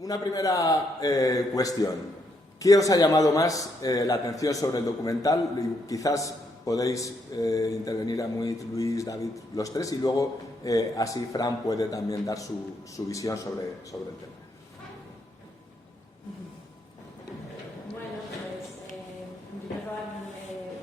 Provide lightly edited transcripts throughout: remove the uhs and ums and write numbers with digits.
Una primera cuestión. ¿Qué os ha llamado más la atención sobre el documental? Quizás podéis intervenir a Muit, Luis, David, los tres, y luego así Fran puede también dar su visión sobre el tema. Bueno, pues en primer lugar,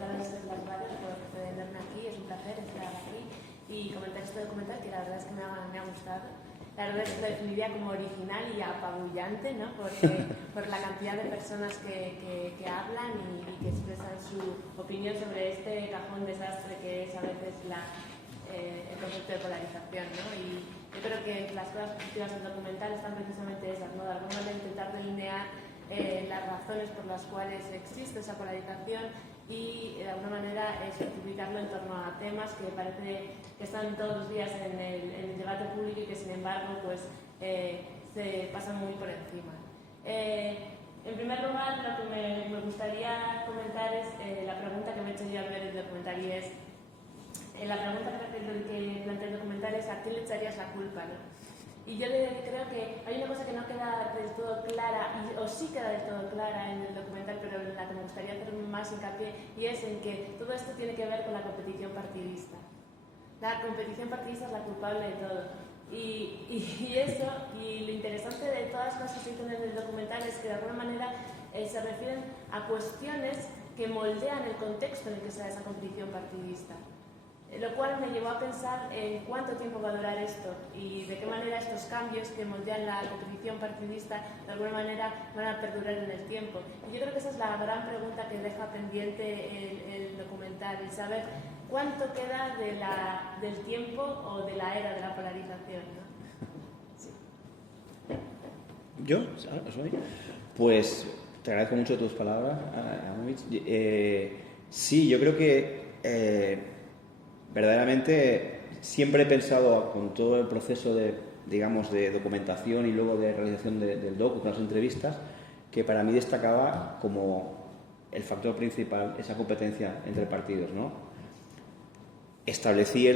daros las gracias por tenerme aquí. Es un placer estar aquí y comentar este documental que la verdad es que me ha gustado. La verdad es que lo definiría como original y apabullante, ¿no? Por la cantidad de personas que hablan y que expresan su opinión sobre este cajón desastre que es a veces el concepto de polarización, ¿no? Y yo creo que las cosas positivas del documental están precisamente esas, ¿no? De alguna manera intentar delinear las razones por las cuales existe esa polarización y de alguna manera justificarlo en torno a temas que parece que están todos los días en el debate público y que sin embargo pues, se pasan muy por encima. En primer lugar, lo que me gustaría comentar es la pregunta que me he hecho yo al ver el documental, y es la pregunta que plantea el documental es ¿a quién le echarías la culpa, ¿no? Y yo creo que hay una cosa que no queda del todo clara, o sí queda del todo clara en el documental, pero en la que me gustaría hacer más hincapié, y es en que todo esto tiene que ver con la competición partidista. La competición partidista es la culpable de todo. Y eso, y lo interesante de todas las cosas que se dicen en el documental es que de alguna manera se refieren a cuestiones que moldean el contexto en el que se da esa competición partidista. Lo cual me llevó a pensar en cuánto tiempo va a durar esto y de qué manera estos cambios que moldean la competición partidista de alguna manera van a perdurar en el tiempo. Y yo creo que esa es la gran pregunta que deja pendiente el documental, el saber cuánto queda del tiempo o de la era de la polarización, ¿no? Sí. ¿Yo? ¿Soy? Pues te agradezco mucho tus palabras, Amovich. Sí, yo creo que verdaderamente siempre he pensado, con todo el proceso de documentación y luego de realización del docu, con las entrevistas, que para mí destacaba como el factor principal esa competencia entre partidos, ¿no? Establecí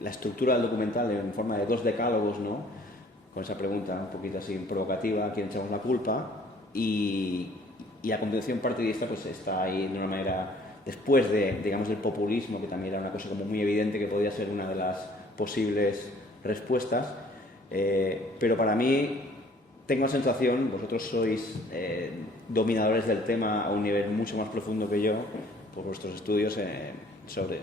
la estructura del documental en forma de 2 decálogos, ¿no? Con esa pregunta un poquito así provocativa, ¿a quién echamos la culpa? Y la competición partidista pues está ahí de una manera... Después del populismo, que también era una cosa como muy evidente que podía ser una de las posibles respuestas, pero para mí tengo la sensación, vosotros sois dominadores del tema a un nivel mucho más profundo que yo, por vuestros estudios sobre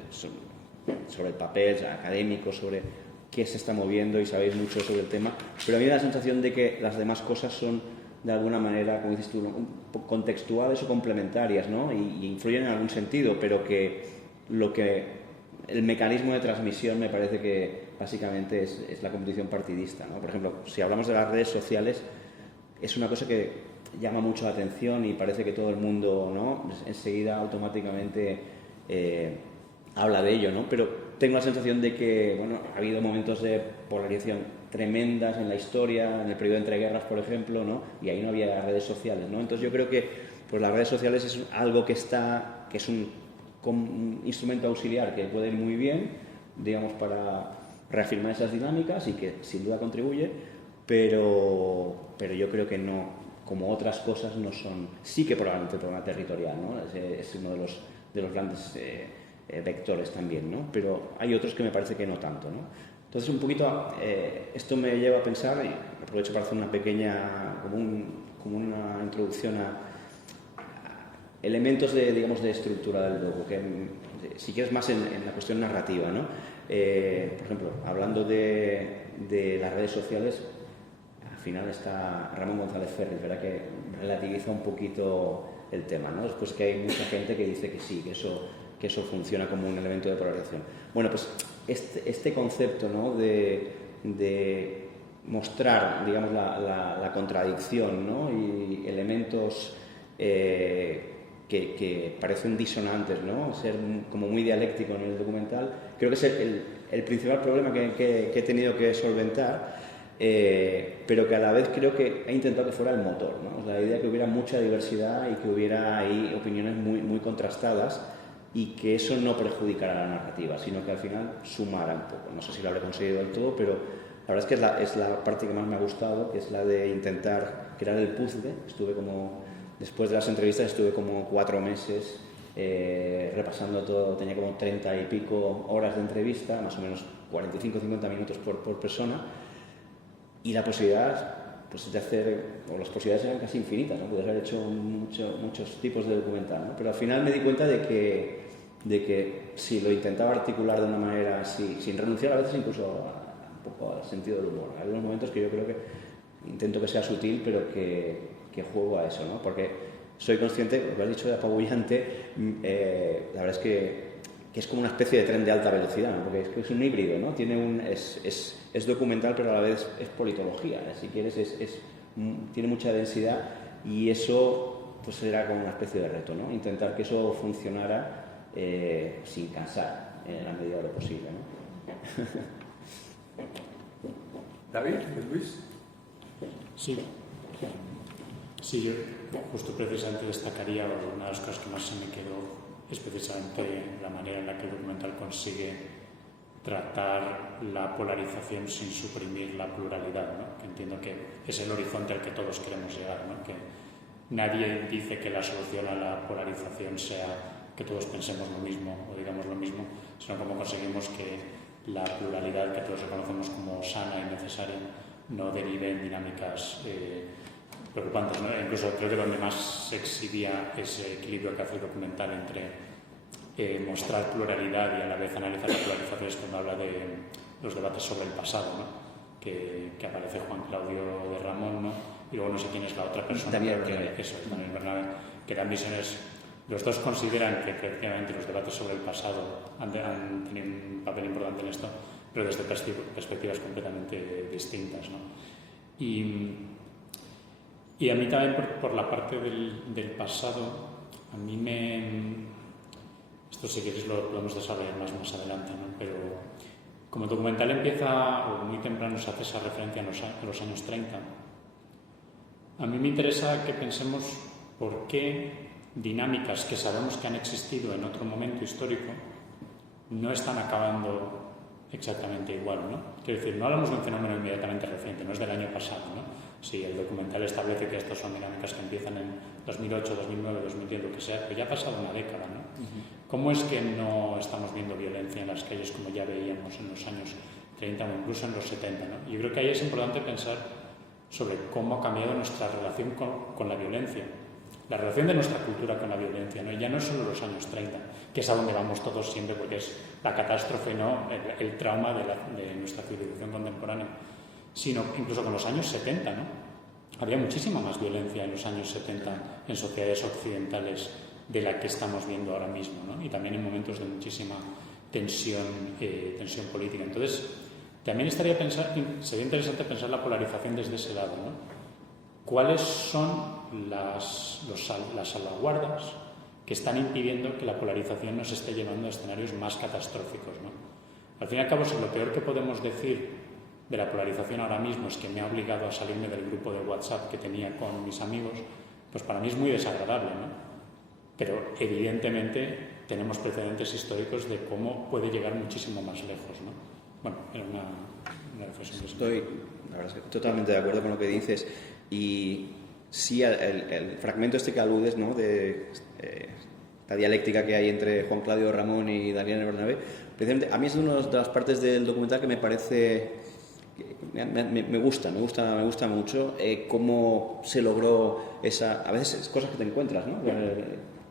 el papel académico, sobre qué se está moviendo y sabéis mucho sobre el tema, pero a mí me da la sensación de que las demás cosas son de alguna manera, como dices tú, contextuales o complementarias, ¿no? Y influyen en algún sentido, pero que el mecanismo de transmisión me parece que básicamente es la competición partidista, ¿no? Por ejemplo, si hablamos de las redes sociales, es una cosa que llama mucho la atención y parece que todo el mundo, ¿no? Enseguida automáticamente habla de ello, ¿no? Pero tengo la sensación de que, bueno, ha habido momentos de polarización tremendas en la historia, en el periodo de entreguerras, por ejemplo, ¿no? Y ahí no había redes sociales, ¿no? Entonces yo creo que pues las redes sociales es algo que es un instrumento auxiliar que puede ir muy bien, digamos, para reafirmar esas dinámicas y que sin duda contribuye, pero yo creo que no, como otras cosas no son, sí que probablemente el problema territorial, ¿no? Es uno de los grandes vectores también, ¿no? Pero hay otros que me parece que no tanto, ¿no? Entonces, un poquito, esto me lleva a pensar, y aprovecho para hacer una pequeña, como una introducción a elementos de estructura del docu, que si quieres más en la cuestión narrativa, ¿no? Por ejemplo, hablando de las redes sociales, al final está Ramón González Ferris, ¿verdad? Que relativiza un poquito el tema, ¿no? Después que hay mucha gente que dice que sí, que eso funciona como un elemento de polarización. Bueno, pues este concepto, ¿no? de mostrar, digamos, la contradicción, ¿no? Y elementos que parecen disonantes, ¿no? Ser como muy dialéctico en el documental, creo que es el principal problema que he tenido que solventar, pero que a la vez creo que he intentado que fuera el motor, ¿no? La idea que hubiera mucha diversidad y que hubiera ahí opiniones muy, muy contrastadas, y que eso no perjudicara la narrativa, sino que al final sumara un poco. No sé si lo habré conseguido del todo, La verdad es que es la parte que más me ha gustado, que es la de intentar crear el puzzle. Después de las entrevistas estuve como 4 meses repasando todo, tenía como 30 y pico horas de entrevista, más o menos 45-50 minutos por persona, y la posibilidad pues, de hacer, o las posibilidades eran casi infinitas, ¿no? Podías haber hecho muchos tipos de documental, ¿no? Pero al final me di cuenta de que si lo intentaba articular de una manera así, sin renunciar a veces incluso un poco al sentido del humor. Hay algunos momentos que yo creo que intento que sea sutil, pero que juego a eso, ¿no? Porque soy consciente, lo que has dicho de apabullante, la verdad es que es como una especie de tren de alta velocidad, ¿no? Porque es un híbrido, ¿no? Es documental, pero a la vez es politología, si quieres, tiene mucha densidad, y eso pues era como una especie de reto, ¿no? Intentar que eso funcionara sin cansar en la medida de lo posible, ¿no? David, Luis. Sí, yo justo precisamente destacaría, una de las cosas que más se me quedó es precisamente la manera en la que el documental consigue tratar la polarización sin suprimir la pluralidad, ¿no? Que entiendo que es el horizonte al que todos queremos llegar, ¿no? Que nadie dice que la solución a la polarización sea que todos pensemos lo mismo o digamos lo mismo, sino cómo conseguimos que la pluralidad que todos reconocemos como sana y necesaria no derive en dinámicas preocupantes, ¿no? Incluso creo que donde más se exhibía ese equilibrio que hace el documental entre mostrar pluralidad y a la vez analizar la pluralización es cuando habla de los debates sobre el pasado, ¿no? Que aparece Juan Claudio de Ramón, ¿no? Y luego no sé quién es la otra persona, Daniel Bernabé, que dan visiones. Los dos consideran que efectivamente los debates sobre el pasado han tenido un papel importante en esto, pero desde perspectivas completamente distintas, ¿no? Y a mí también por la parte del pasado, a mí esto si queréis lo podemos desarrollar más adelante, ¿no? Pero como el documental empieza, o muy temprano se hace esa referencia a los años 30, a mí me interesa que pensemos por qué dinámicas que sabemos que han existido en otro momento histórico no están acabando exactamente igual, ¿no? Quiero decir, no hablamos de un fenómeno inmediatamente reciente, no es del año pasado, ¿no? Si el documental establece que estas son dinámicas que empiezan en 2008, 2009, 2010, lo que sea, pero ya ha pasado una década, ¿no? ¿Cómo es que no estamos viendo violencia en las calles como ya veíamos en los años 30 o incluso en los 70, ¿no? Yo creo que ahí es importante pensar sobre cómo ha cambiado nuestra relación con la violencia, la relación de nuestra cultura con la violencia, ¿no? Y ya no es solo los años 30, que es a donde vamos todos siempre porque es la catástrofe, ¿no? El trauma de nuestra civilización contemporánea, sino incluso con los años 70, ¿no? Había muchísima más violencia en los años 70 en sociedades occidentales de la que estamos viendo ahora mismo, ¿no? Y también en momentos de muchísima tensión política. Entonces, también sería interesante pensar la polarización desde ese lado, ¿no? ¿Cuáles son las salvaguardas que están impidiendo que la polarización nos esté llevando a escenarios más catastróficos, ¿no? Al fin y al cabo, si lo peor que podemos decir de la polarización ahora mismo es que me ha obligado a salirme del grupo de WhatsApp que tenía con mis amigos, pues para mí es muy desagradable, ¿no? Pero evidentemente tenemos precedentes históricos de cómo puede llegar muchísimo más lejos, ¿no? Bueno, era una reflexión. Estoy, la verdad es que totalmente de acuerdo con lo que dices, y sí, el fragmento este que aludes, ¿no? De la dialéctica que hay entre Juan Claudio Ramón y Daniel Bernabé, precisamente a mí es una de las partes del documental que me parece me gusta mucho cómo se logró esa, a veces es cosas que te encuentras, ¿no?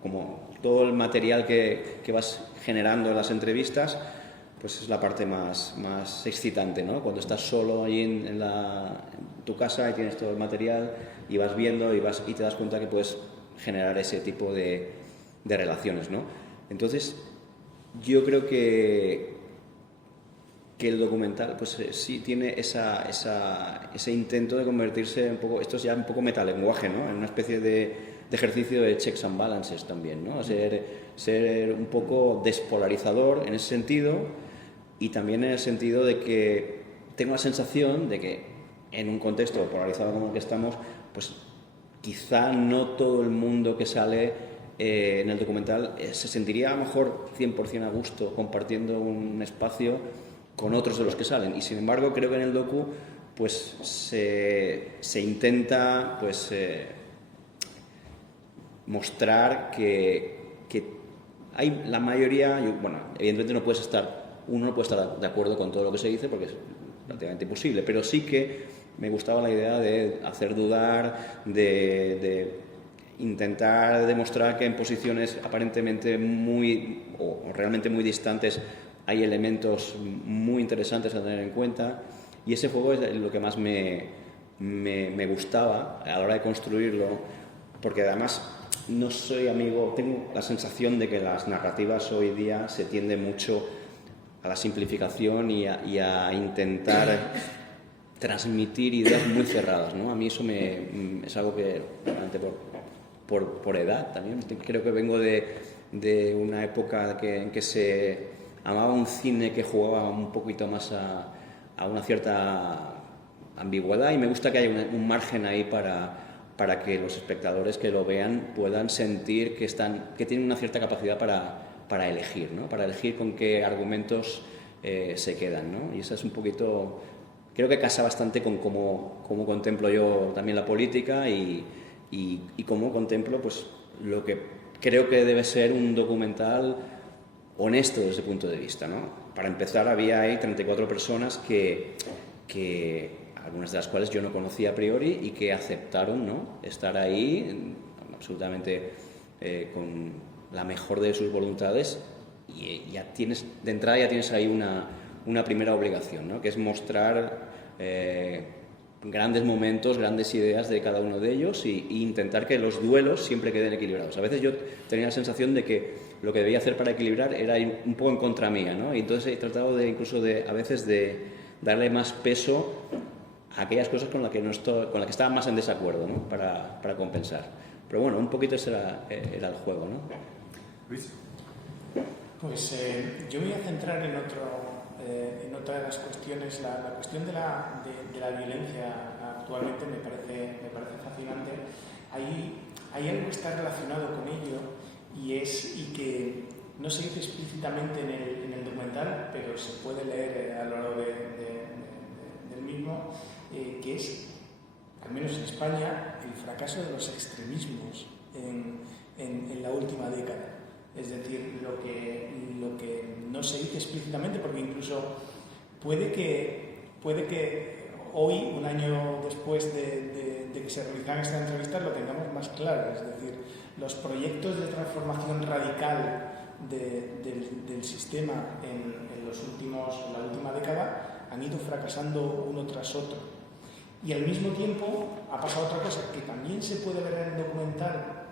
Como todo el material que vas generando en las entrevistas, pues es la parte más excitante, ¿no? Cuando estás solo ahí en tu casa y tienes todo el material y vas viendo y te das cuenta que puedes generar ese tipo de relaciones, ¿no? Entonces, yo creo que el documental pues sí tiene ese intento de convertirse un poco, esto es ya un poco metalenguaje, ¿no? En una especie de ejercicio de checks and balances también, ¿no? Ser un poco despolarizador en ese sentido, y también en el sentido de que tengo la sensación de que en un contexto polarizado como el que estamos, pues quizá no todo el mundo que sale en el documental se sentiría a lo mejor 100% a gusto compartiendo un espacio con otros de los que salen. Y sin embargo, creo que en el docu pues se intenta pues mostrar que hay la mayoría, bueno, evidentemente uno no puede estar de acuerdo con todo lo que se dice porque es prácticamente imposible, pero sí que me gustaba la idea de hacer dudar, de intentar demostrar que en posiciones aparentemente o realmente muy distantes hay elementos muy interesantes a tener en cuenta, y ese juego es lo que más me gustaba a la hora de construirlo, porque además no soy amigo, tengo la sensación de que las narrativas hoy día se tiende mucho a la simplificación y a intentar transmitir ideas muy cerradas, ¿no? A mí eso es algo que, realmente por edad también, creo que vengo de una época en que se amaba un cine que jugaba un poquito más a una cierta ambigüedad, y me gusta que haya un margen ahí para que los espectadores que lo vean puedan sentir que tienen una cierta capacidad para elegir, ¿no? Para elegir con qué argumentos se quedan, ¿no? Y eso es un poquito, creo que casa bastante con cómo contemplo yo también la política y cómo contemplo pues lo que creo que debe ser un documental honesto desde ese punto de vista, ¿no? Para empezar, había ahí 34 personas que algunas de las cuales yo no conocía a priori y que aceptaron, ¿no?, estar ahí absolutamente con la mejor de sus voluntades, y de entrada ya tienes ahí una primera obligación, ¿no?, que es mostrar grandes momentos, grandes ideas de cada uno de ellos, y intentar que los duelos siempre queden equilibrados. A veces yo tenía la sensación de que lo que debía hacer para equilibrar era ir un poco en contra mía, ¿no? Y entonces he tratado a veces de darle más peso a aquellas cosas con las que estaba más en desacuerdo, ¿no?, para compensar. Pero bueno, un poquito ese era el juego, ¿no? Luis. Pues yo me voy a centrar en otra de las cuestiones. La cuestión de la violencia actualmente me parece fascinante. Hay algo que está relacionado con ello, y que no se dice explícitamente en el documental, pero se puede leer a lo largo del mismo, que es, al menos en España, el fracaso de los extremismos en la última década. Es decir, lo que no se dice explícitamente, porque incluso puede que hoy, un año después de que se realizaran estas entrevistas, lo tengamos más claro. Es decir, los proyectos de transformación radical del sistema en la última década han ido fracasando uno tras otro. Y al mismo tiempo ha pasado otra cosa que también se puede ver en el documental,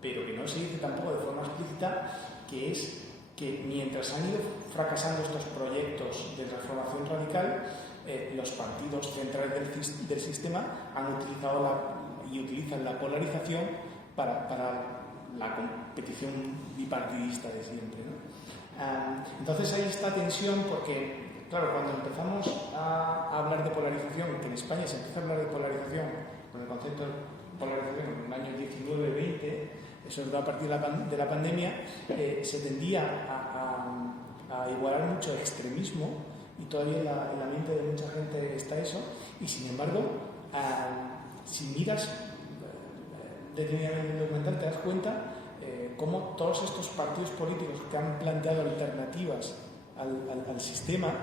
pero que no se dice tampoco de forma explícita, que es que mientras han ido fracasando estos proyectos de transformación radical, los partidos centrales del sistema han utilizado y utilizan la polarización para la competición bipartidista de siempre, ¿no? Entonces hay esta tensión porque, claro, cuando empezamos a hablar de polarización, que en España se empieza a hablar de polarización con el concepto de polarización en el año 19-20, eso es a partir de la pandemia, se tendía a igualar mucho el extremismo, y todavía en la mente de mucha gente está eso, y sin embargo, si miras detenidamente el documental, te das cuenta cómo todos estos partidos políticos que han planteado alternativas al sistema,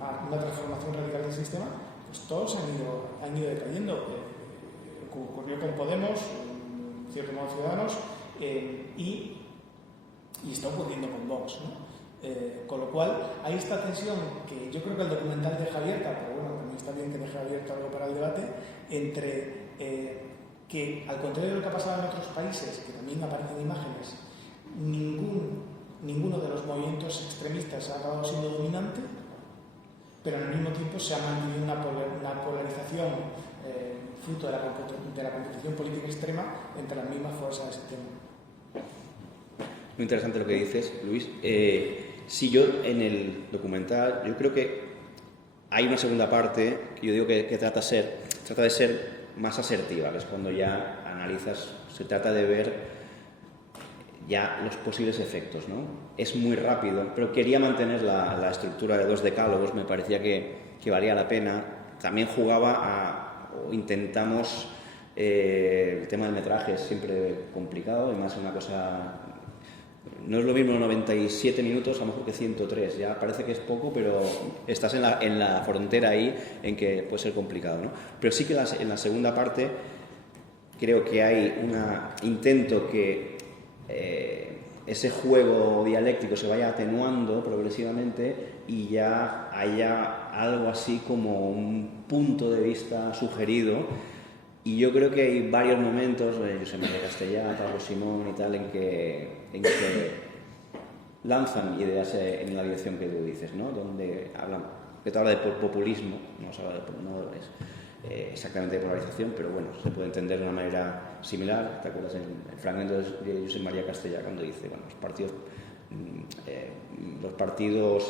a una transformación radical del sistema, pues todos han ido decayendo. Ocurrió con Podemos, en cierto modo Ciudadanos, y está ocurriendo con Vox, ¿no? Con lo cual hay esta tensión que yo creo que el documental deja abierta, pero bueno, también está bien que deje abierto algo para el debate, entre que, al contrario de lo que ha pasado en otros países, que también aparecen imágenes, ninguno de los movimientos extremistas ha acabado siendo dominante, pero al mismo tiempo se ha mantenido una polarización fruto de la competición política extrema entre las mismas fuerzas del sistema. Muy interesante lo que dices, Luis. Sí, yo en el documental, yo creo que hay una segunda parte que yo digo que trata de ser más asertiva, que es cuando ya analizas, se trata de ver ya los posibles efectos, ¿no? Es muy rápido, pero quería mantener la estructura de 2 decálogos, me parecía que valía la pena. También o intentamos, el tema del metraje es siempre complicado, además es una cosa, no es lo mismo 97 minutos a lo mejor que 103, ya parece que es poco, pero estás en la frontera ahí en que puede ser complicado, ¿no? Pero sí que en la segunda parte creo que hay un intento que ese juego dialéctico se vaya atenuando progresivamente y ya haya algo así como un punto de vista sugerido. Y yo creo que hay varios momentos, José María Castellà, Pablo Simón y tal, en que lanzan ideas en la dirección que tú dices, ¿no? Donde que te habla de populismo, no es exactamente de polarización, pero bueno, se puede entender de una manera similar. ¿Te acuerdas el fragmento de José María Castellà cuando dice, bueno, los partidos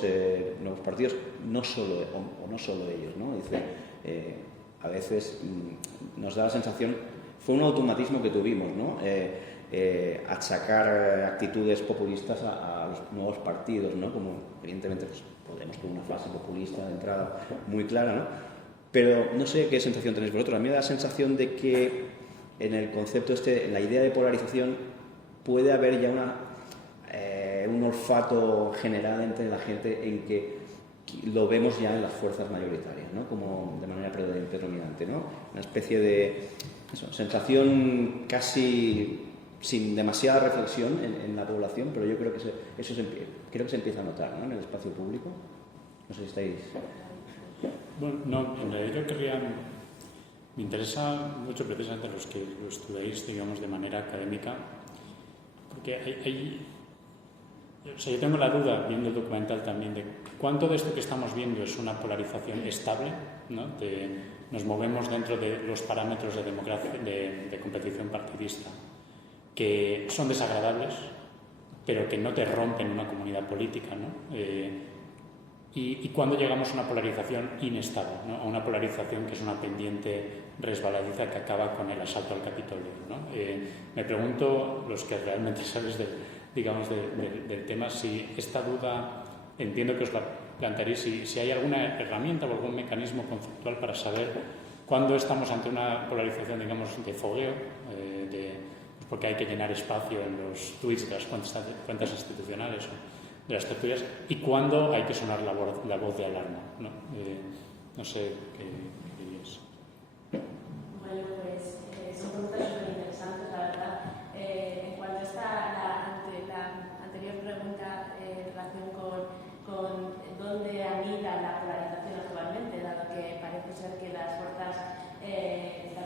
no solo ellos, ¿no? Dice, a veces nos da la sensación, fue un automatismo que tuvimos, ¿no? Achacar actitudes populistas a los nuevos partidos, ¿no? Como evidentemente pues, Podemos con una frase populista de entrada muy clara, ¿no? Pero no sé qué sensación tenéis vosotros. A mí me da la sensación de que en el concepto en la idea de polarización puede haber ya un olfato general entre la gente en que lo vemos ya en las fuerzas mayoritarias, ¿no? Como de manera predominante, ¿no? Una especie de sensación casi sin demasiada reflexión en la población, pero yo creo que creo que se empieza a notar, ¿no? En el espacio público. No sé si estáis... Bueno, no, en realidad me interesa mucho precisamente los que lo estudiáis, digamos, de manera académica, porque yo tengo la duda, viendo el documental también, de cuánto de esto que estamos viendo es una polarización estable, ¿no? Nos movemos dentro de los parámetros de democracia, de competición partidista, que son desagradables, pero que no te rompen una comunidad política, ¿no? Y cuando llegamos a una polarización inestable, ¿no? A una polarización que es una pendiente resbaladiza que acaba con el asalto al Capitolio, ¿no? Me pregunto, los que realmente sabes del tema, si esta duda, entiendo que os la plantearéis, si hay alguna herramienta o algún mecanismo conceptual para saber cuándo estamos ante una polarización, digamos, de fogueo, porque hay que llenar espacio en los tweets de las cuentas institucionales o de las tertulias, y cuándo hay que sonar la voz de alarma, ¿no? No sé qué dirías. Bueno, pues son preguntas súper interesantes, la verdad. En cuanto a la anterior pregunta en relación con dónde anida la polarización actualmente, dado que parece ser que las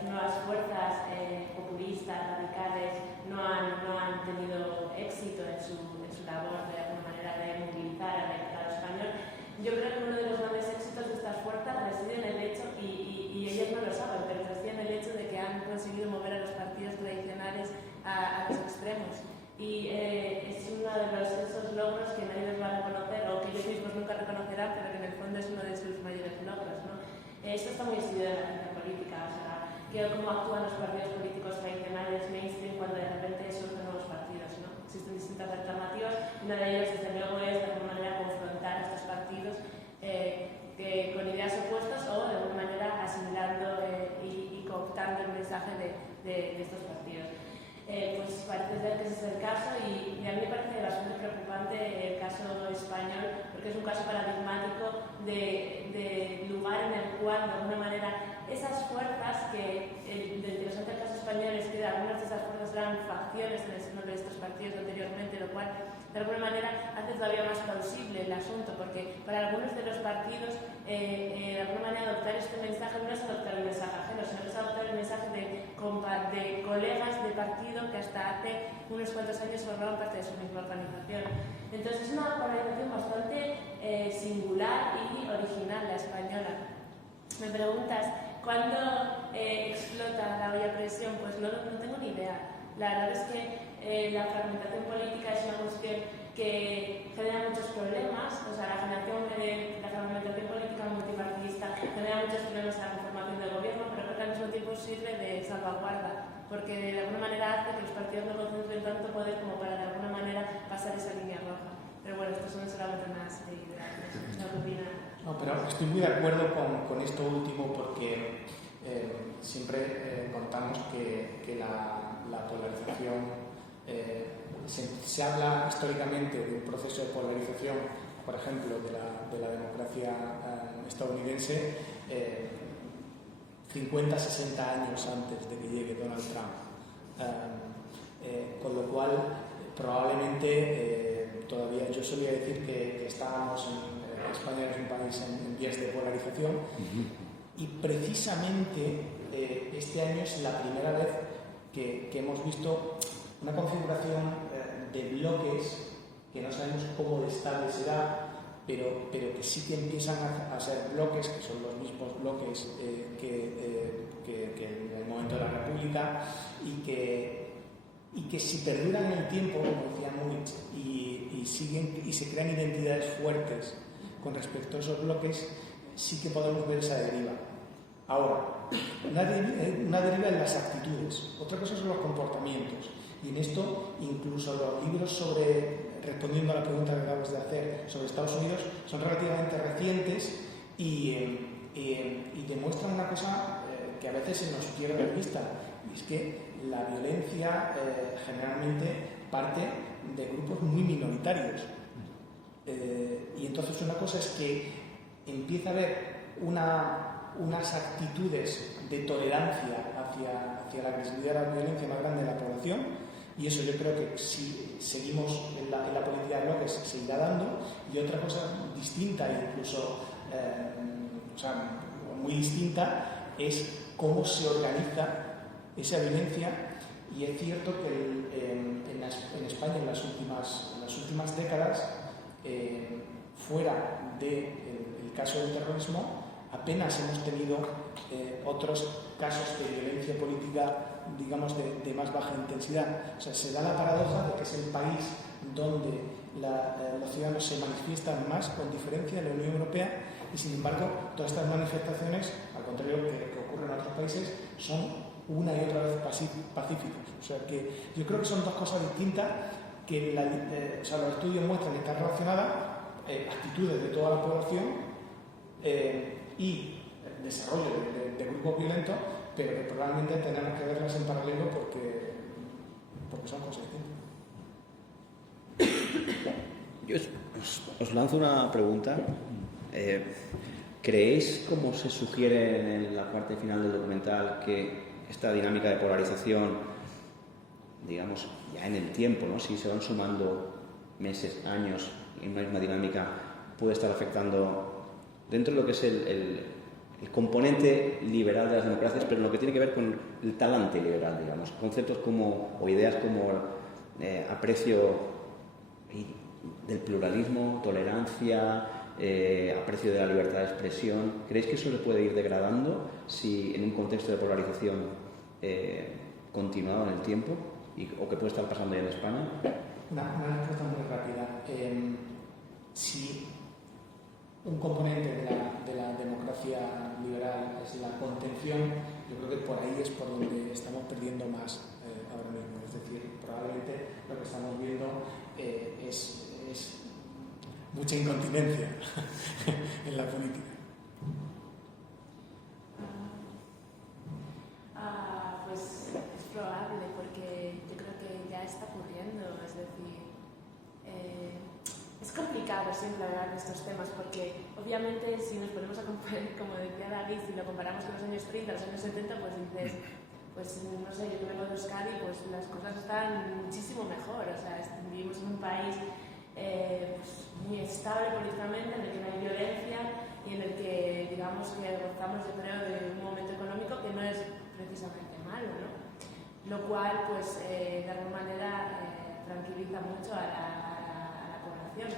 nuevas fuerzas populistas, radicales, no han tenido éxito en su labor de alguna manera de movilizar al electorado español. Yo creo que uno de los grandes éxitos de estas fuerzas reside en el hecho, y ellos no lo saben, pero reside en el hecho de que han conseguido mover a los partidos tradicionales a los extremos. Y es uno de esos logros que nadie les va a reconocer, o que ellos mismos nunca reconocerán, pero que en el fondo es uno de sus mayores logros, ¿no? Esto está muy estudiado en la ciencia política, o sea, cómo actúan los partidos políticos tradicionales mainstream cuando de repente surgen nuevos partidos, ¿no? Existen distintas alternativas y una de ellas, desde luego, es de alguna manera confrontar a estos partidos con ideas opuestas o de alguna manera asimilando y cooptando el mensaje de estos partidos. Pues parece ser que ese es el caso y a mí me parece bastante preocupante el caso español, porque es un caso paradigmático de lugar en el cual de alguna manera esas fuerzas que lo interesante del caso español es que algunas de esas fuerzas eran facciones en el seno de estos partidos anteriormente, lo cual de alguna manera hace todavía más plausible el asunto, porque para algunos de los partidos de alguna manera adoptar este mensaje no es adoptar un mensaje ajeno, sino que es adoptar el mensaje de colegas de partido que hasta hace unos cuantos años formaban parte de su misma organización. Entonces es una organización bastante singular y original, la española. Me preguntas, ¿cuándo explota la olla a presión? Pues no tengo ni idea. La verdad es que la fragmentación política es una cuestión que genera muchos problemas, o sea, la fragmentación política multipartidista genera muchos problemas a la conformación del gobierno, pero creo que al mismo tiempo sirve de salvaguarda, porque de alguna manera hace que los partidos no concentren tanto poder como para de alguna manera pasar esa línea roja. Pero bueno, estas son solamente unas ideas, ¿no? ¿Qué opina? No, pero estoy muy de acuerdo con esto último porque siempre contamos que la polarización, se habla históricamente de un proceso de polarización, por ejemplo, de la democracia estadounidense, 50, 60 años antes de que llegue Donald Trump. Con lo cual, probablemente todavía yo solía decir que estábamos España es un país en vías de polarización y precisamente este año es la primera vez que hemos visto una configuración de bloques que no sabemos cómo de estable será, pero que sí que empiezan a ser bloques que son los mismos bloques que en el momento de la República y que si perduran en el tiempo, como decía Múnich, y se crean identidades fuertes con respecto a esos bloques, sí que podemos ver esa deriva. Ahora, una deriva en las actitudes, otra cosa son los comportamientos. Y en esto, incluso los libros respondiendo a la pregunta que acabas de hacer sobre Estados Unidos, son relativamente recientes y demuestran una cosa que a veces se nos pierde de vista, y es que la violencia generalmente parte de grupos muy minoritarios. Y entonces una cosa es que empieza a haber unas actitudes de tolerancia hacia la agresividad y la violencia más grande de la población, y eso yo creo que si seguimos en la política de bloques se irá dando. Y otra cosa distinta, incluso muy distinta, es cómo se organiza esa violencia. Y es cierto que en España en las últimas décadas, fuera del caso del terrorismo, apenas hemos tenido otros casos de violencia política, digamos, de más baja intensidad. O sea, se da la paradoja de que es el país donde los ciudadanos se manifiestan más con diferencia en la Unión Europea, y sin embargo todas estas manifestaciones, al contrario que ocurre en otros países, son una y otra vez pacíficos. O sea que yo creo que son dos cosas distintas que los estudios muestran que están relacionadas, actitudes de toda la población y el desarrollo de grupos violentos, pero que probablemente tenemos que verlas en paralelo porque son cosas distintas. Yo os lanzo una pregunta. ¿Creéis, como se sugiere en la parte final del documental, que esta dinámica de polarización, digamos, ya en el tiempo, ¿no?, si se van sumando meses, años en una misma dinámica, puede estar afectando dentro de lo que es el componente liberal de las democracias, pero en lo que tiene que ver con el talante liberal, digamos, conceptos o ideas como aprecio del pluralismo, tolerancia, aprecio de la libertad de expresión? ¿Creéis que eso le puede ir degradando si en un contexto de polarización continuado en el tiempo, o que puede estar pasando ya en España? Una respuesta muy rápida. Si un componente de la democracia liberal es la contención, yo creo que por ahí es por donde estamos perdiendo más ahora mismo. Es decir, probablemente lo que estamos viendo es mucha incontinencia en la política. Pues es probable, porque yo creo que ya está ocurriendo. Es decir, es complicado siempre hablar de estos temas, porque obviamente si nos ponemos a comparar, como decía David, si lo comparamos con los años 30, los años 70, pues dices, pues no sé, yo que vengo de Euskadi, pues las cosas están muchísimo mejor. O sea, vivimos en un país pues muy estable políticamente, en el que no hay violencia y en el que, digamos, que gozamos, yo creo, de un momento económico que no es precisamente malo, ¿no? Lo cual, pues, de alguna manera tranquiliza mucho a la población.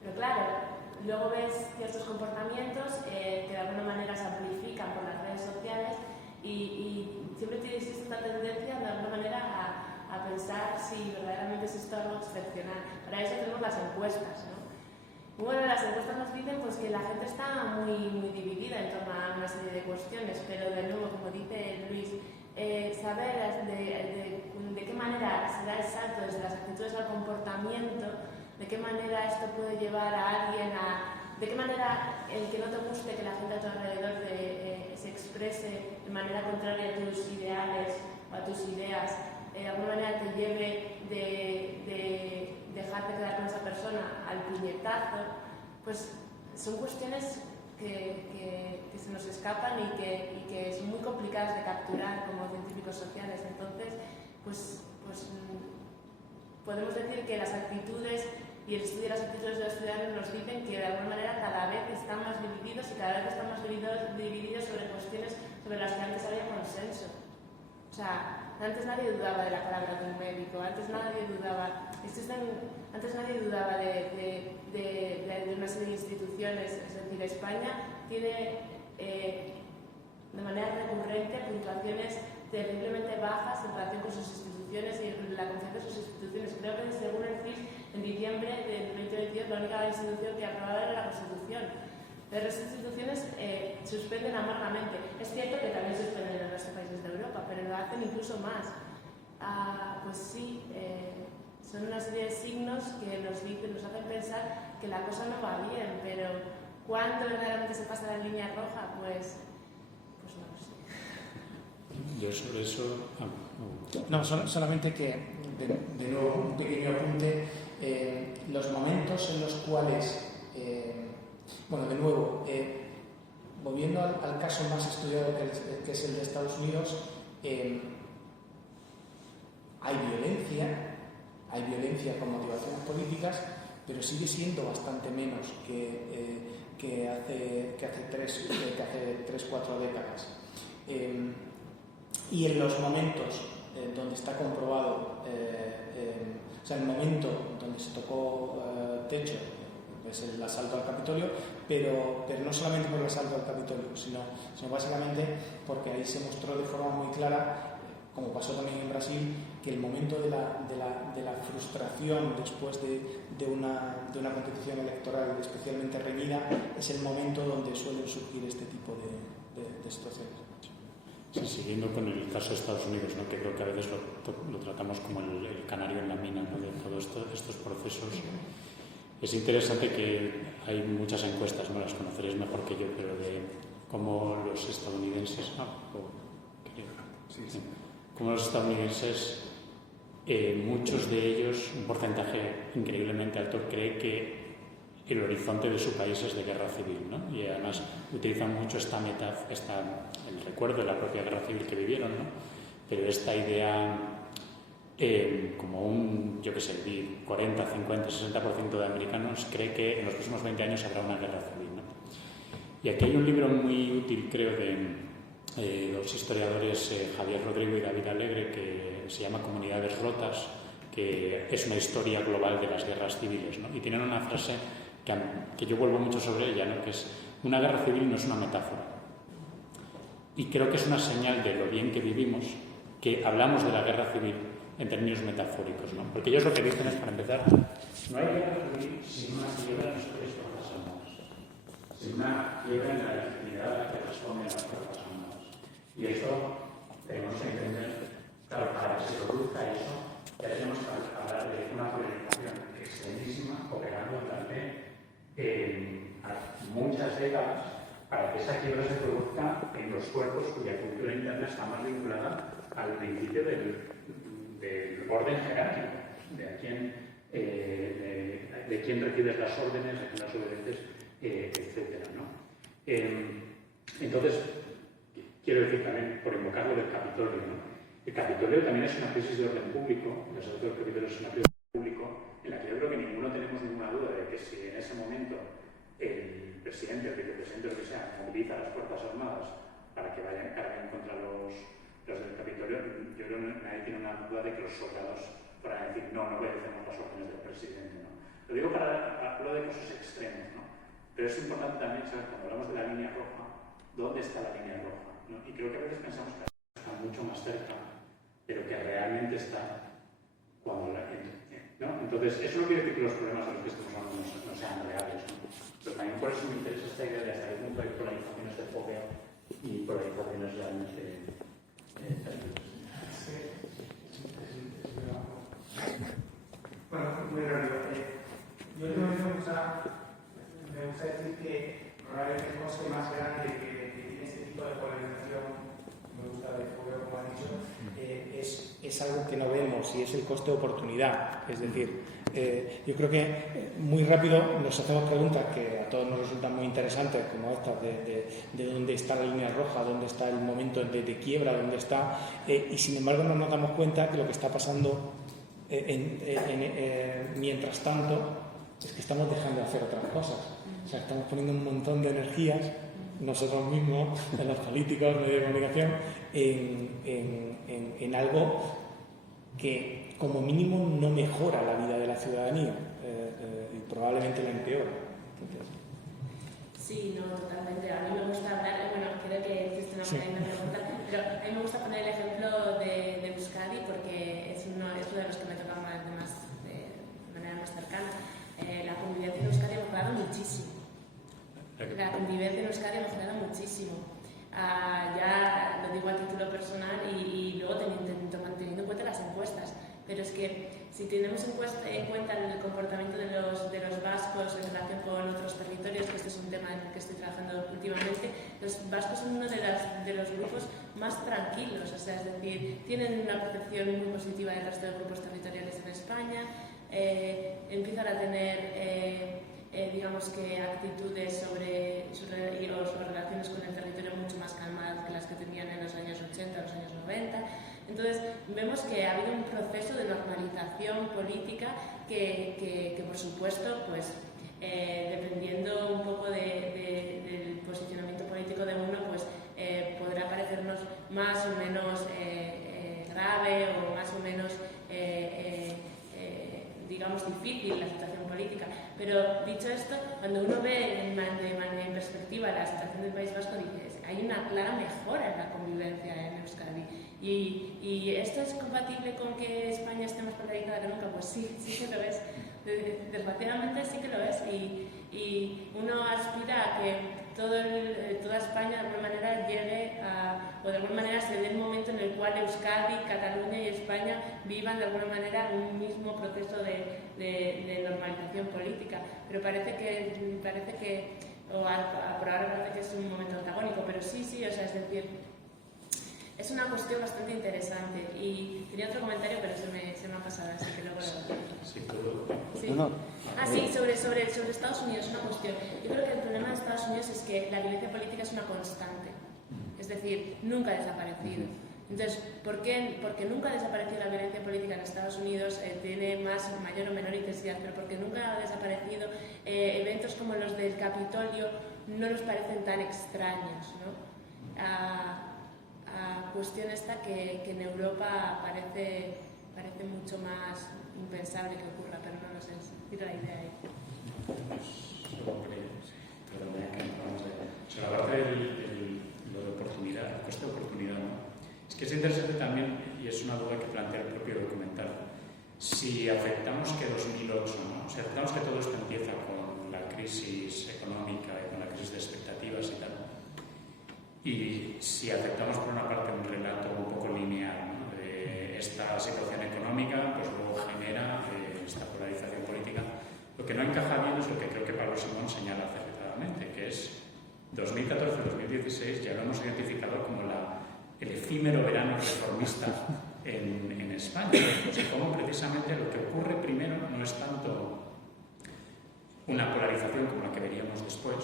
Pero claro, luego ves ciertos comportamientos que de alguna manera se amplifican por las redes sociales y siempre existe esta tendencia de alguna manera a pensar si verdaderamente es esto algo excepcional. Para eso tenemos las encuestas, ¿no? Y bueno, las encuestas nos dicen pues que la gente está muy dividida en torno a una serie de cuestiones, pero de nuevo, como dice Luis, saber de qué manera se da el salto desde las actitudes al comportamiento, de qué manera esto puede llevar a alguien de qué manera el que no te guste que la gente a tu alrededor se exprese de manera contraria a tus ideales o a tus ideas, de alguna manera te lleve de dejarte quedar con esa persona al puñetazo, pues son cuestiones que se nos escapan y que son muy complicadas de capturar como científicos sociales. Entonces, pues podemos decir que las actitudes y el estudio de las actitudes de los ciudadanos nos dicen que de alguna manera cada vez están más divididos y cada vez están más divididos sobre cuestiones sobre las que antes había consenso. O sea, antes nadie dudaba de la palabra de un médico, antes nadie dudaba de una serie de instituciones. Es decir, España tiene de manera recurrente puntuaciones terriblemente bajas en relación con sus instituciones y la confianza de sus instituciones. Creo que según el CIS, en diciembre del 2022, la única institución que aprobaba era la Constitución. Las resto de instituciones suspenden amargamente. Es cierto que también suspenden en el resto de países de Europa, pero lo hacen incluso más. Pues sí, son una serie de signos que nos hacen pensar que la cosa no va bien, pero ¿cuándo verdaderamente se pasa la línea roja? Pues no lo sé. Yo sobre eso... No, solamente que, de nuevo, un pequeño apunte. Los momentos en los cuales... bueno, de nuevo, volviendo al caso más estudiado que es el de Estados Unidos, hay violencia con motivaciones políticas, pero sigue siendo bastante menos que hace 3-4 décadas. Y en los momentos donde está comprobado, o sea, el momento donde se tocó techo, es el asalto al Capitolio, pero no solamente por el asalto al Capitolio, sino básicamente porque ahí se mostró de forma muy clara, como pasó también en Brasil, que el momento de la frustración después de una competición electoral especialmente reñida es el momento donde suelen surgir este tipo de situaciones. Sí, siguiendo con el caso de Estados Unidos, ¿no? Que creo que a veces lo tratamos como el canario en la mina, ¿no? De todos estos procesos. Es interesante que hay muchas encuestas, ¿no? Las conoceréis mejor que yo, pero de cómo los estadounidenses, como los estadounidenses, muchos de ellos, un porcentaje increíblemente alto, cree que el horizonte de su país es de guerra civil, ¿no? Y además utilizan mucho esta metáfora, el recuerdo de la propia guerra civil que vivieron, ¿no? Pero esta idea, como un, 40, 50, 60% de americanos cree que en los próximos 20 años habrá una guerra civil, ¿no? Y aquí hay un libro muy útil, creo, de dos historiadores, Javier Rodrigo y David Alegre, que se llama Comunidades Rotas, que es una historia global de las guerras civiles, ¿no? Y tienen una frase que yo vuelvo mucho sobre ella, ¿no? Que es: una guerra civil no es una metáfora. Y creo que es una señal de lo bien que vivimos que hablamos de la guerra civil en términos metafóricos, ¿no? Porque ellos lo que dicen es, para empezar, no hay guerra civil sin una quiebra en los tres Fuerzas Armadas, sin una quiebra en la legitimidad a la que responden las Fuerzas Armadas. Y esto tenemos que entender, claro, para que se produzca eso, ya tenemos que hablar de una polarización extremísima operando durante muchas décadas para que esa quiebra se produzca en los cuerpos cuya cultura interna está más vinculada al principio del orden jerárquico, de quién recibes las órdenes, a quién las obedeces, etc., ¿no? Entonces, quiero decir también, por invocar lo del Capitolio, ¿no? El Capitolio también es una crisis de orden público, el asalto del Capitolio es una crisis de orden público en la que yo creo que ninguno tenemos ninguna duda de que si en ese momento el presidente, el vicepresidente, lo que sea, moviliza a las Fuerzas Armadas para que carguen contra los del Capitolio, yo creo que nadie tiene una duda de que los soldados fueran a decir no obedecemos las órdenes del presidente, ¿no? Lo digo para hablar de casos extremos, ¿no? Pero es importante también saber, cuando hablamos de la línea roja, ¿dónde está la línea roja? ¿No? Y creo que a veces pensamos que está mucho más cerca, pero que realmente está cuando la gente, ¿no? Entonces, eso no quiere decir que los problemas de los que estamos hablando no sean reales, ¿no? Pero también por eso me interesa esta idea de hasta qué punto hay polarizaciones de fogueo y polarizaciones realmente. han dicho, es algo que no vemos y es el coste de oportunidad. Es decir, yo creo que muy rápido nos hacemos preguntas que a todos nos resultan muy interesantes, como estas de dónde está la línea roja, dónde está el momento de quiebra, dónde está, y sin embargo no nos damos cuenta que lo que está pasando mientras tanto es que estamos dejando de hacer otras cosas. O sea, estamos poniendo un montón de energías nosotros mismos, en los políticos, medios de comunicación, en algo que como mínimo no mejora la vida de la ciudadanía y probablemente la empeora. Sí, no, totalmente. A mí me gusta hablar, bueno, creo que existe una pregunta, pero a mí me gusta poner el ejemplo de Euskadi porque es uno de los que me toca más de manera más cercana. La convivencia en Euskadi ha mejorado muchísimo. La convivencia en Euskadi ha mejorado muchísimo. Ya lo digo a título personal y luego teniendo en cuenta las encuestas. Pero es que si tenemos en cuenta el comportamiento de los vascos en relación con otros territorios, que este es un tema en el que estoy trabajando últimamente, los vascos son uno de los grupos más tranquilos, o sea, es decir, tienen una percepción muy positiva del resto de grupos territoriales en España, empiezan a tener digamos que actitudes sobre sus relaciones con el territorio mucho más calmadas que las que tenían en los años 80, los años 90. Entonces vemos que ha habido un proceso de normalización política que por supuesto, pues dependiendo un poco del posicionamiento político de uno, pues podrá parecernos más o menos grave o más o menos digamos difícil la situación política. Pero dicho esto, cuando uno ve en perspectiva la situación del País Vasco, dices, hay una clara mejora en la convivencia en Euskadi. ¿Y esto es compatible con que España esté más polarizada que nunca? Pues sí, sí que lo es. Desgraciadamente sí que lo es. Y uno aspira a que toda España de alguna manera llegue o de alguna manera se dé el momento en el cual Euskadi, Cataluña y España vivan de alguna manera un mismo proceso de normalización política. Pero parece que por ahora parece que es un momento antagónico, pero sí, o sea, es decir, es una cuestión bastante interesante. Y tenía otro comentario, pero se me ha pasado, así que luego lo digo. Sí, todo. Sí. Sí, sobre Estados Unidos, una cuestión. Yo creo que el problema de Estados Unidos es que la violencia política es una constante. Es decir, nunca ha desaparecido. Entonces, ¿por qué nunca ha desaparecido la violencia política en Estados Unidos? Tiene mayor o menor intensidad, pero porque nunca ha desaparecido, eventos como los del Capitolio no nos parecen tan extraños, ¿no? Cuestión esta que en Europa parece mucho más impensable que ocurra, pero no lo sé, tiro la idea ahí. Sobre la parte lo de oportunidad, el coste de oportunidad, ¿no? Es que es interesante también, y es una duda que plantea el propio documental, si aceptamos que 2008, ¿no? Si aceptamos que todo esto empieza con la crisis económica y con la crisis de expectativas y tal, y si aceptamos por una parte un relato un poco lineal, ¿no? De esta situación económica, pues luego genera esta polarización política, lo que no encaja bien es lo que creo que Pablo Simón señala acertadamente, que es 2014-2016 ya lo hemos identificado como el efímero verano reformista en España. Pues como precisamente lo que ocurre primero no es tanto una polarización como la que veríamos después,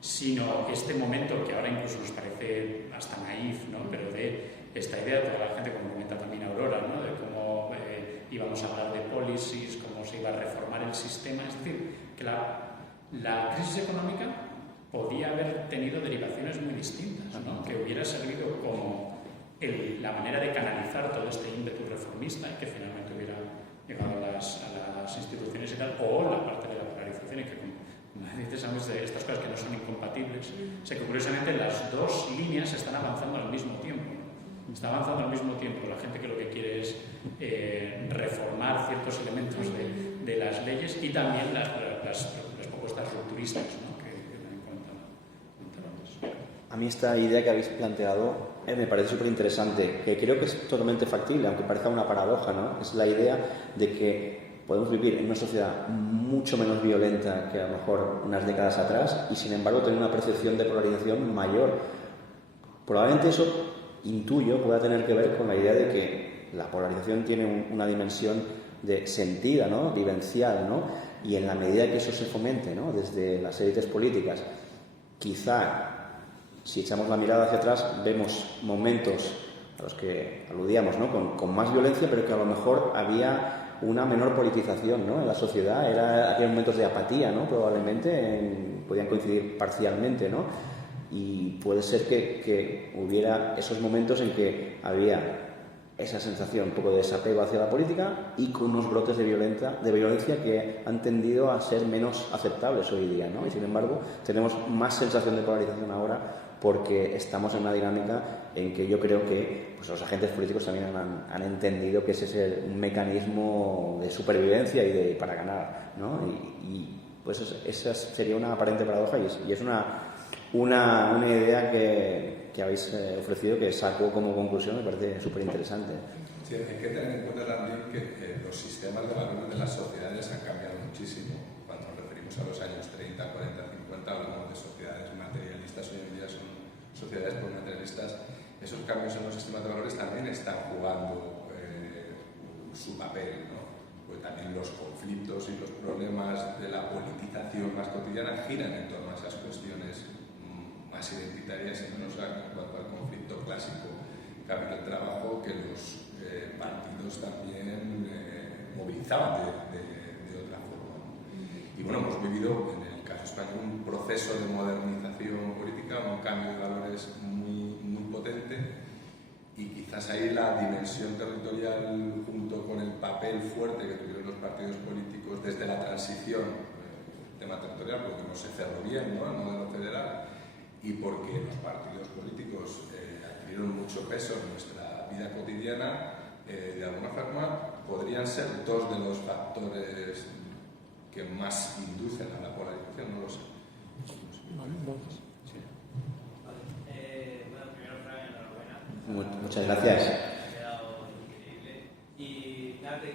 sino este momento que ahora incluso nos parece hasta naif, ¿no? Pero de esta idea de toda la gente, como comenta también Aurora, ¿no? De cómo íbamos a hablar de policies, cómo se iba a reformar el sistema. Es decir, que la crisis económica podía haber tenido derivaciones muy distintas, ¿no? Que hubiera servido como la manera de canalizar todo este ímpetu reformista y que finalmente hubiera llegado a las instituciones y tal, o la parte de la polarización y que, como dices, sabes de estas cosas que no son incompatibles. O sea, que curiosamente las dos líneas están avanzando al mismo tiempo. Está avanzando al mismo tiempo la gente que lo que quiere es reformar ciertos elementos de las leyes y también las propuestas rupturistas, ¿no? que también comentaron antes. A mí esta idea que habéis planteado me parece súper interesante, que creo que es totalmente factible, aunque parezca una paradoja, ¿no? Es la idea de que podemos vivir en una sociedad mucho menos violenta que a lo mejor unas décadas atrás y sin embargo tener una percepción de polarización mayor. Probablemente eso intuyo pueda tener que ver con la idea de que la polarización tiene una dimensión de sentida, ¿no? Vivencial, ¿no? Y en la medida que eso se fomente, ¿no? Desde las élites políticas, quizá, si echamos la mirada hacia atrás, vemos momentos a los que aludíamos, ¿no? Con más violencia, pero que a lo mejor había una menor politización, ¿no? En la sociedad, había momentos de apatía, ¿no? Probablemente, podían coincidir parcialmente, ¿no? Y puede ser que hubiera esos momentos en que había esa sensación un poco de desapego hacia la política y con unos brotes de violencia que han tendido a ser menos aceptables hoy día, ¿no? Y sin embargo tenemos más sensación de polarización ahora porque estamos en una dinámica en que yo creo que pues, los agentes políticos también han entendido que ese es un mecanismo de supervivencia y para ganar, ¿no? Y pues esa sería una aparente paradoja y es una idea que habéis ofrecido, que saco como conclusión, me parece súper interesante. Sí, hay que tener en cuenta también que los sistemas de valores de las sociedades han cambiado muchísimo. Cuando nos referimos a los años 30, 40, 50, hablamos de sociedades materialistas, hoy en día son sociedades postmaterialistas. Esos cambios en los sistemas de valores también están jugando su papel, ¿no? Pues también los conflictos y los problemas de la politización más cotidiana giran en torno a esas cuestiones más identitarias y menos en cuanto al conflicto clásico capital trabajo que los partidos también movilizaban de otra forma. Y bueno, hemos vivido en el caso español un proceso de modernización política, un cambio de valores muy potente, y quizás ahí la dimensión territorial junto con el papel fuerte que tuvieron los partidos políticos desde la transición, el tema territorial porque no se cerró bien, ¿no?, el modelo federal, y porque los partidos políticos adquirieron mucho peso en nuestra vida cotidiana, de alguna forma podrían ser dos de los factores que más inducen a la polarización, no lo sé. Muchas gracias. Ha quedado increíble. Y nada, sé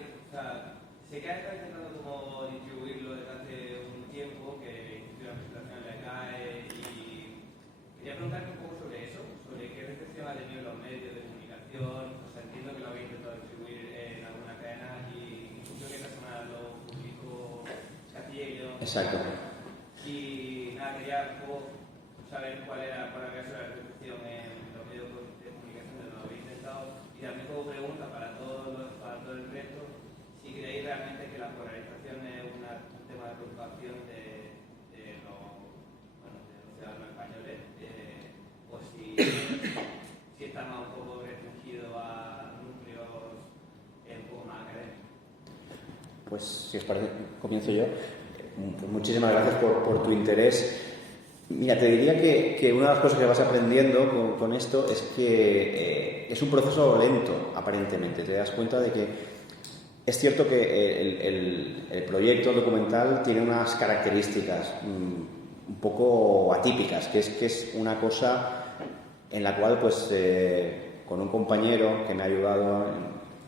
que has estado intentando como distribuirlo desde hace un tiempo, que la presentación le cae, y quería preguntarte un poco sobre eso, sobre qué recepción ha tenido los medios de comunicación. O sea, entiendo que lo habéis intentado distribuir en alguna cadena y incluso que esta semana lo publicó Castilla y León. Exacto. Y nada, quería un poco saber cuál había sido la recepción en los medios de comunicación de lo que habéis intentado, y también como pregunta para todo el resto, si creéis realmente que la polarización es un tema de preocupación de los ciudadanos españoles, o si está más un poco restringido a núcleos un poco más académicos. Pues si os parece, comienzo yo. Pues muchísimas gracias por tu interés. Mira, te diría que una de las cosas que vas aprendiendo con esto es que es un proceso lento, aparentemente. Te das cuenta de que es cierto que el proyecto documental tiene unas características un poco atípicas, que es una cosa en la cual, pues, con un compañero que me ha ayudado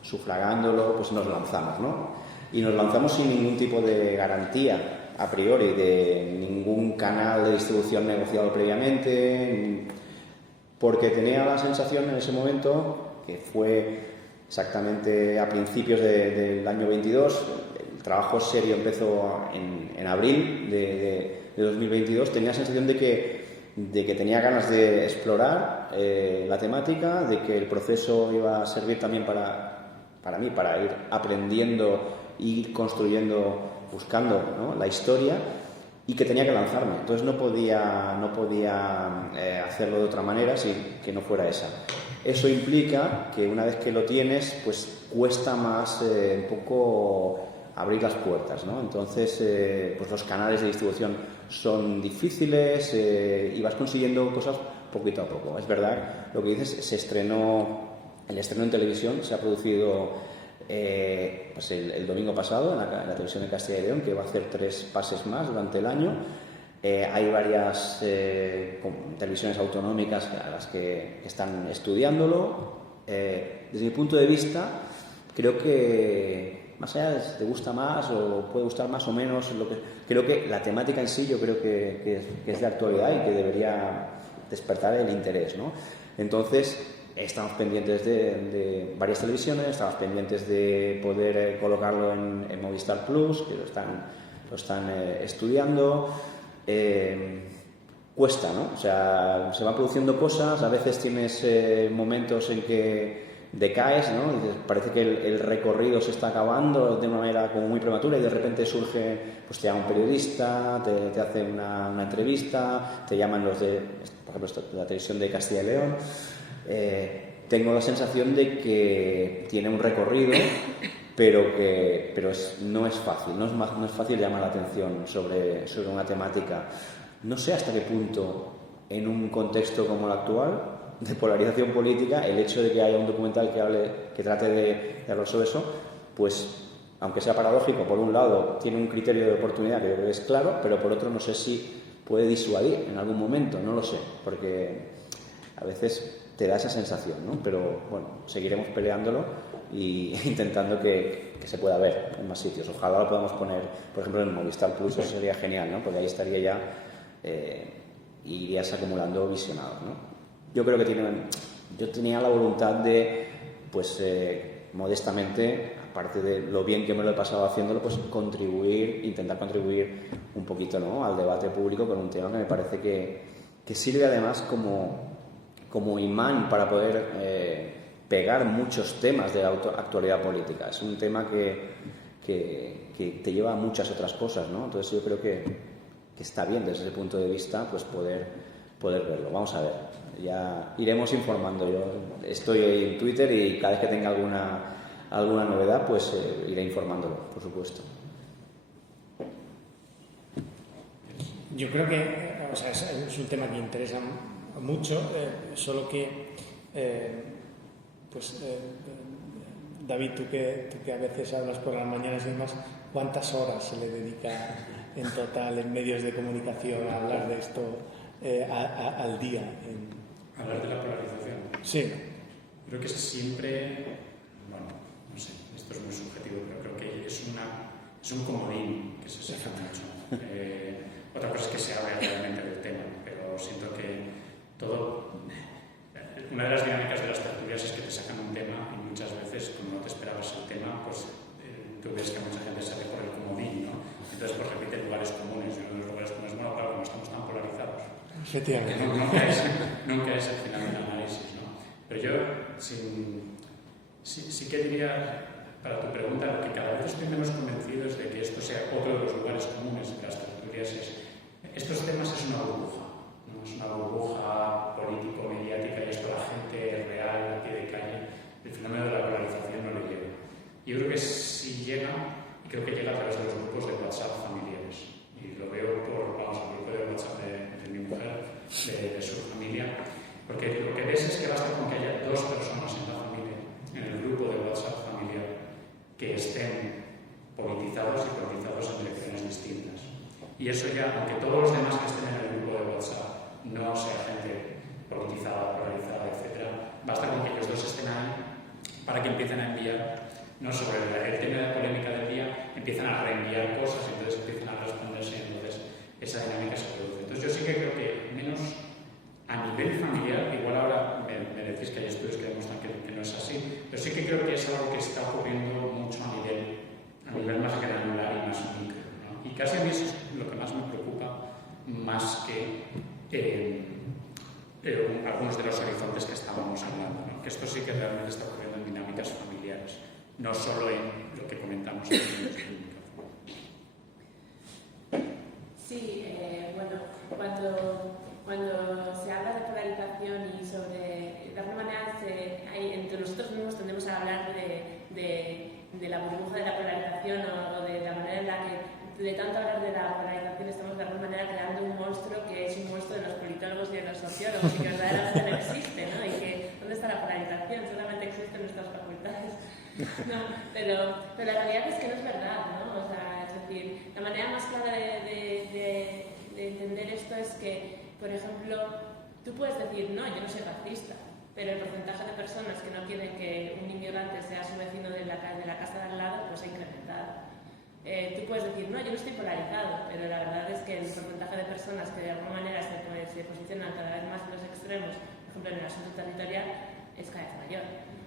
sufragándolo, pues nos lanzamos, ¿no? Y nos lanzamos sin ningún tipo de garantía a priori, de ningún canal de distribución negociado previamente, porque tenía la sensación en ese momento, que fue exactamente a principios del año 22, el trabajo serio empezó en abril de 2022, tenía la sensación de que tenía ganas de explorar la temática, de que el proceso iba a servir también para mí, para ir aprendiendo, ir construyendo, buscando, ¿no?, la historia, y que tenía que lanzarme. Entonces no podía hacerlo de otra manera que no fuera esa. Eso implica que una vez que lo tienes, pues cuesta más un poco abrir las puertas, ¿no? Entonces, pues los canales de distribución son difíciles y vas consiguiendo cosas poquito a poco. Es verdad, lo que dices, el estreno en televisión se ha producido pues el domingo pasado en la televisión de Castilla y León, que va a hacer 3 pases más durante el año. Hay varias televisiones autonómicas a las que están estudiándolo. Desde mi punto de vista, creo que más allá de si te gusta más o puede gustar más o menos, creo que la temática en sí yo creo que es de actualidad y que debería despertar el interés, ¿no? Entonces, estamos pendientes de varias televisiones, estamos pendientes de poder colocarlo en Movistar Plus, que lo están estudiando. Cuesta, ¿no? O sea, se van produciendo cosas, a veces tienes momentos en que decaes, ¿no? Y parece que el recorrido se está acabando de una manera como muy prematura y de repente surge, pues te llama un periodista, te hace una entrevista, te llaman los de, por ejemplo, la televisión de Castilla y León. Tengo la sensación de que tiene un recorrido, pero no es fácil, no es fácil llamar la atención sobre una temática. No sé hasta qué punto, en un contexto como el actual, de polarización política, el hecho de que haya un documental que trate de hablar sobre eso, pues, aunque sea paradójico, por un lado tiene un criterio de oportunidad que yo creo que es claro, pero por otro no sé si puede disuadir en algún momento, no lo sé, porque a veces te da esa sensación, ¿no? Pero bueno, seguiremos peleándolo y intentando que se pueda ver en más sitios. Ojalá lo podamos poner, por ejemplo, en Movistar Plus, eso sería genial, ¿no? Porque ahí estaría ya irías acumulando visionados, ¿no? Yo creo que yo tenía la voluntad de, pues, modestamente, aparte de lo bien que me lo he pasado haciéndolo, pues intentar contribuir un poquito, ¿no?, al debate público con un tema que me parece que sirve además como imán para poder pegar muchos temas de la actualidad política. Es un tema que te lleva a muchas otras cosas, ¿no? Entonces yo creo que está bien desde ese punto de vista, pues poder verlo. Vamos a ver, ya iremos informando. Yo estoy en Twitter y cada vez que tenga alguna novedad, pues iré informándolo, por supuesto. Yo creo que, o sea, es un tema que interesa mucho, solo que, David, tú que a veces hablas por las mañanas y demás, ¿cuántas horas se le dedica en total en medios de comunicación a hablar de esto al día? Hablar de la polarización. Sí. Creo que siempre, bueno, no sé, esto es muy subjetivo, pero creo que es un comodín que se saca mucho. Otra cosa es que se hable realmente del tema, pero siento que una de las dinámicas de las tertulias es que te sacan un tema y muchas veces, como no te esperabas el tema, pues tú ves que mucha gente sale por el comodín, ¿no? Entonces, pues repite lugares comunes, y uno de los lugares comunes, bueno, claro, como estamos tan polarizados. Efectivamente. Nunca es el final del análisis, ¿no? Pero yo sí que diría, para tu pregunta, lo que cada vez estoy menos convencido es de que esto sea otro de los lugares comunes de las tertulias. Estos temas es una burbuja, ¿no? Es una burbuja político-mediática y esto a la gente real, a pie de calle, el fenómeno de la polarización no le llega. Yo creo que sí llega, y creo que llega a través de los grupos de WhatsApp familiares. Y lo veo por, el grupo de WhatsApp de mi mujer, de su familia, porque lo que ves es que basta con que haya dos personas en la familia, en el grupo de WhatsApp familiar, que estén politizados y politizados en direcciones distintas. Y eso ya, aunque todos los demás que estén en el grupo de WhatsApp no sea gente politizada, polarizada, etc., basta con que ellos dos estén ahí para que empiecen a enviar, no sobre el tema de la polémica del día, empiezan a reenviar cosas y entonces empiezan a responderse y entonces esa dinámica se produce. Entonces yo sí que creo que menos a nivel familiar, igual ahora me decís que hay estudios que demuestran que no es así, pero sí que creo que es algo que está ocurriendo mucho a nivel más granular y más micro, ¿no? Y casi a mí eso es lo que más me preocupa, más que algunos de los horizontes que estábamos hablando, ¿no? Que esto sí que realmente está ocurriendo en dinámicas familiares, no solo en lo que comentamos en los medios de comunicación. Sí, bueno, cuando se habla de polarización y sobre, de alguna manera, entre nosotros mismos tendemos a hablar de la burbuja de la polarización o de la manera en la que, de tanto hablar de la polarización, estamos de alguna manera creando un monstruo que es un monstruo de los politólogos y de los sociólogos y que verdaderamente no existe, ¿no? Y que, ¿dónde está la polarización? Solamente existe en nuestras facultades. No, pero la realidad es que no es verdad, ¿no? O sea, es decir, la manera más clara de entender esto es que, por ejemplo, tú puedes decir, no, yo no soy racista, pero el porcentaje de personas que no quieren que un inmigrante sea su vecino de la casa de al lado, pues ha incrementado. Tú puedes decir, no, yo no estoy polarizado, pero la verdad es que el porcentaje de personas que de alguna manera se posicionan cada vez más en los extremos, por ejemplo en el asunto territorial, es cada vez mayor.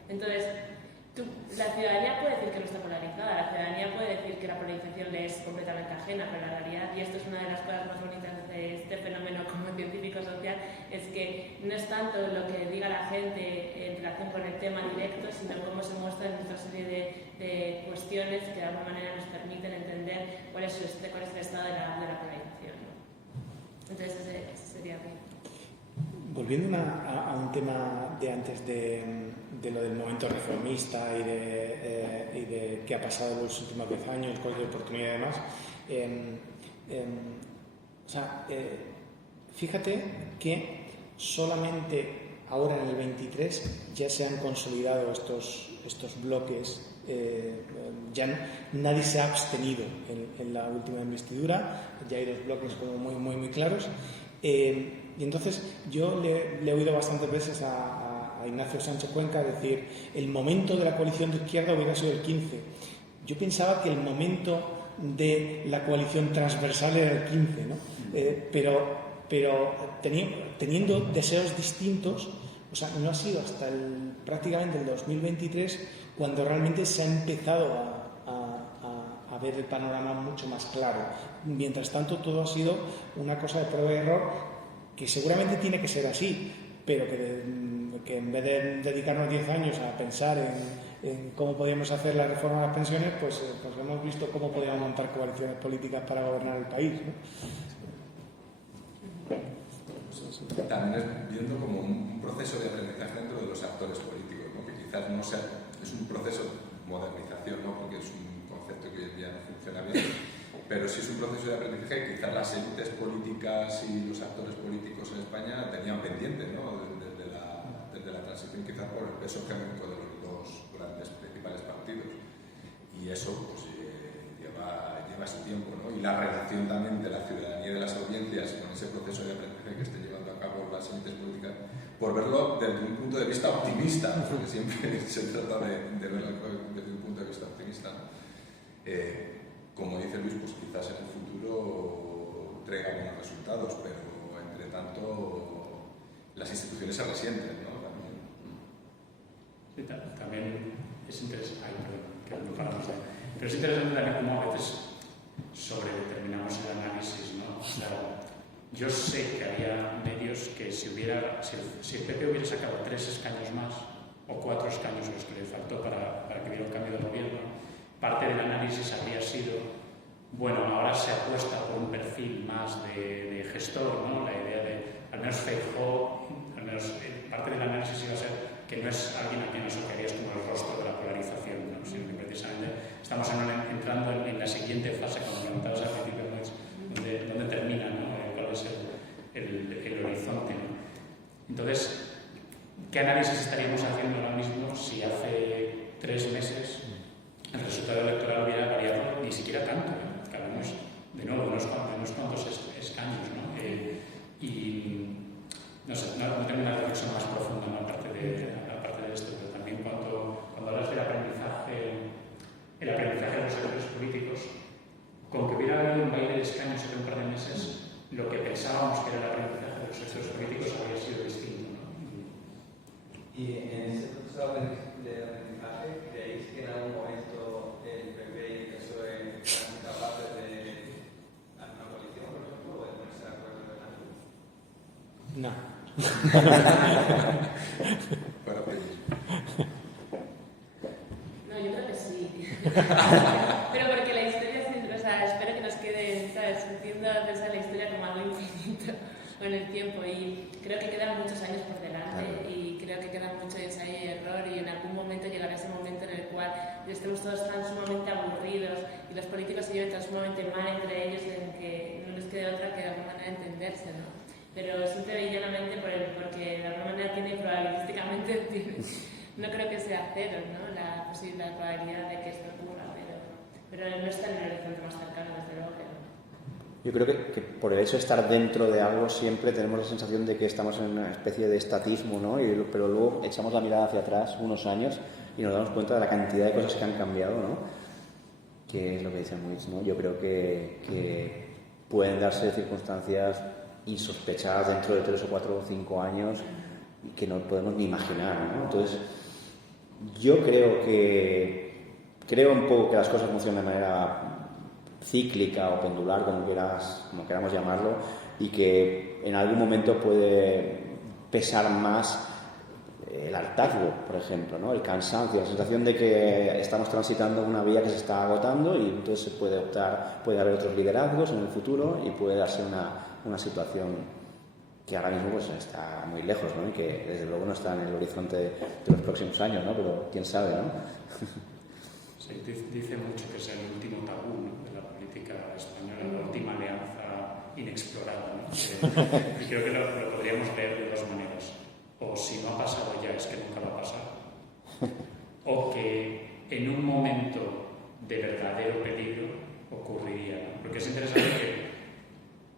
Entonces, la ciudadanía puede decir que no está polarizada, la ciudadanía puede decir que la polarización le es completamente ajena, pero la realidad, y esto es una de las cosas más bonitas de este fenómeno como científico social, es que no es tanto lo que diga la gente en relación con el tema directo, sino cómo se muestran otra serie de cuestiones que de alguna manera nos permiten entender cuál es el estado de la polarización, ¿no? Entonces ese sería mi... Volviendo a un tema de antes de lo del momento reformista y de qué ha pasado en los últimos 10 años, coste de oportunidad y demás, fíjate que solamente ahora en el 23 ya se han consolidado estos bloques, ya nadie se ha abstenido en la última investidura, ya hay 2 bloques como muy claros. Y entonces yo le he oído bastantes veces a Ignacio Sánchez Cuenca decir el momento de la coalición de izquierda hubiera sido el 15. Yo pensaba que el momento de la coalición transversal era el 15, ¿no? Pero teniendo deseos distintos, o sea, no ha sido hasta prácticamente el 2023 cuando realmente se ha empezado a ver el panorama mucho más claro. Mientras tanto, todo ha sido una cosa de prueba y error, que seguramente tiene que ser así, pero que en vez de dedicarnos 10 años a pensar en cómo podíamos hacer la reforma de las pensiones, pues hemos visto cómo podíamos montar coaliciones políticas para gobernar el país, ¿no? También es viendo como un proceso de aprendizaje dentro de los actores políticos, ¿no? Que quizás no sea, es un proceso de modernización, ¿no? Porque es un concepto que hoy en día no funciona bien, pero sí es un proceso de aprendizaje que quizás las élites políticas y los actores políticos en España tenían pendiente, ¿no? Desde la transición, quizás por el peso hegemónico de los 2 grandes principales partidos, y eso pues lleva ese tiempo, ¿no? Y la relación también de la ciudadanía y de las audiencias con ese proceso de aprendizaje que estén llevando a cabo las élites políticas, por verlo desde un punto de vista optimista, porque siempre se trata de verlo desde un punto de vista optimista, ¿no? Como dice Luis, pues quizás en el futuro traiga buenos resultados, pero entre tanto las instituciones se resienten, ¿no? También. Sí, también es interesante, pero es interesante también cómo a veces sobredeterminamos el análisis, ¿no? Claro, yo sé que había medios que si el PP hubiera sacado 3 escaños más o 4 escaños los que le faltó para que hubiera un cambio de gobierno, parte del análisis habría sido, bueno, ahora se apuesta por un perfil más de gestor, ¿no? La idea de, al menos Feijóo, al menos parte del análisis iba a ser que no es alguien a quien nos tocarías como el rostro de la polarización, ¿no? Sino que precisamente estamos entrando en la siguiente fase, como comentabas al principio, donde termina, ¿no? ¿Cuál es el horizonte, ¿no? Entonces, ¿qué análisis estaríamos haciendo ahora mismo si hace 3 meses el resultado electoral hubiera variado ni siquiera tanto, ¿no? Que hablamos de nuevo de unos cuantos escaños, ¿no? Y no sé, no tengo una reflexión más profunda, ¿no? aparte de esto, pero también cuando hablas del aprendizaje, el aprendizaje de los actores políticos, con que hubiera habido un baile de escaños hace un par de meses, lo que pensábamos que era el aprendizaje de los actores políticos habría sido distinto, ¿no? Y en ese proceso de aprendizaje, ¿creéis que en algún momento el PP y el PSOE serán capaces de hacer una coalición, por ejemplo, o de ponerse de acuerdo en algo? No. Bueno, pues, No, yo creo que sí. Pero porque la historia siempre, o sea, espero que nos quede, ¿sabes? Tiendo a pensar la historia como algo infinito con el tiempo, y creo que quedan muchos años por delante, y creo que queda mucho ensayo y error, y en algún momento llegará ese momento en el cual estemos todos tan sumamente aburridos y los políticos se lleven tan sumamente mal entre ellos en que no les quede otra que de alguna manera entenderse, ¿no? Pero simple y llanamente porque de alguna manera probabilísticamente no creo que sea cero, ¿no? La probabilidad de que esto ocurra, pero no está en el horizonte más cercano, desde luego que no. Yo creo que por el hecho de estar dentro de algo siempre tenemos la sensación de que estamos en una especie de estatismo, ¿no? Pero luego echamos la mirada hacia atrás unos años y nos damos cuenta de la cantidad de cosas que han cambiado, ¿no? Que es lo que dice Muiz, ¿no? Yo creo que pueden darse circunstancias insospechadas dentro de 3 o 4 o 5 años que no podemos ni imaginar, ¿no? Entonces, yo creo un poco que las cosas funcionan de manera cíclica o pendular, como queramos llamarlo, y que en algún momento puede pesar más el hartazgo, por ejemplo, ¿no? El cansancio, la sensación de que estamos transitando una vía que se está agotando y entonces se puede puede haber otros liderazgos en el futuro y puede darse una situación que ahora mismo pues está muy lejos, ¿no? Y que desde luego no está en el horizonte de los próximos años, ¿no? Pero quién sabe, ¿no? Sí, dice mucho que es el último tabú, ¿no?, de la política española, la última alianza inexplorada, ¿no? Y creo que lo podríamos ver de dos maneras. O si no ha pasado ya, es que nunca va a pasar. O que en un momento de verdadero peligro ocurriría, ¿no? Porque es interesante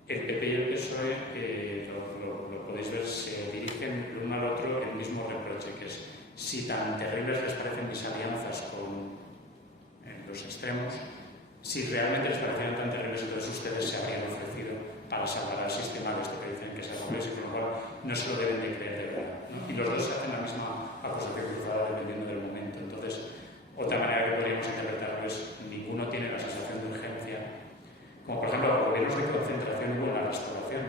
que el PP y el PSOE, lo podéis ver, se dirigen el uno al otro el mismo reproche, que es: si tan terribles les parecen mis alianzas con los extremos, si realmente les parecieran tan terribles, entonces ustedes se habrían ofrecido para salvar al sistema de esto que dicen que es algo y con lo cual no se lo deben de creer de verdad, ¿no? Y los dos hacen la misma acusación cruzada dependiendo del momento. Entonces, otra manera que podríamos interpretarlo es: ninguno tiene la sensación de urgencia, como por ejemplo los gobiernos de concentración hubo en la Restauración.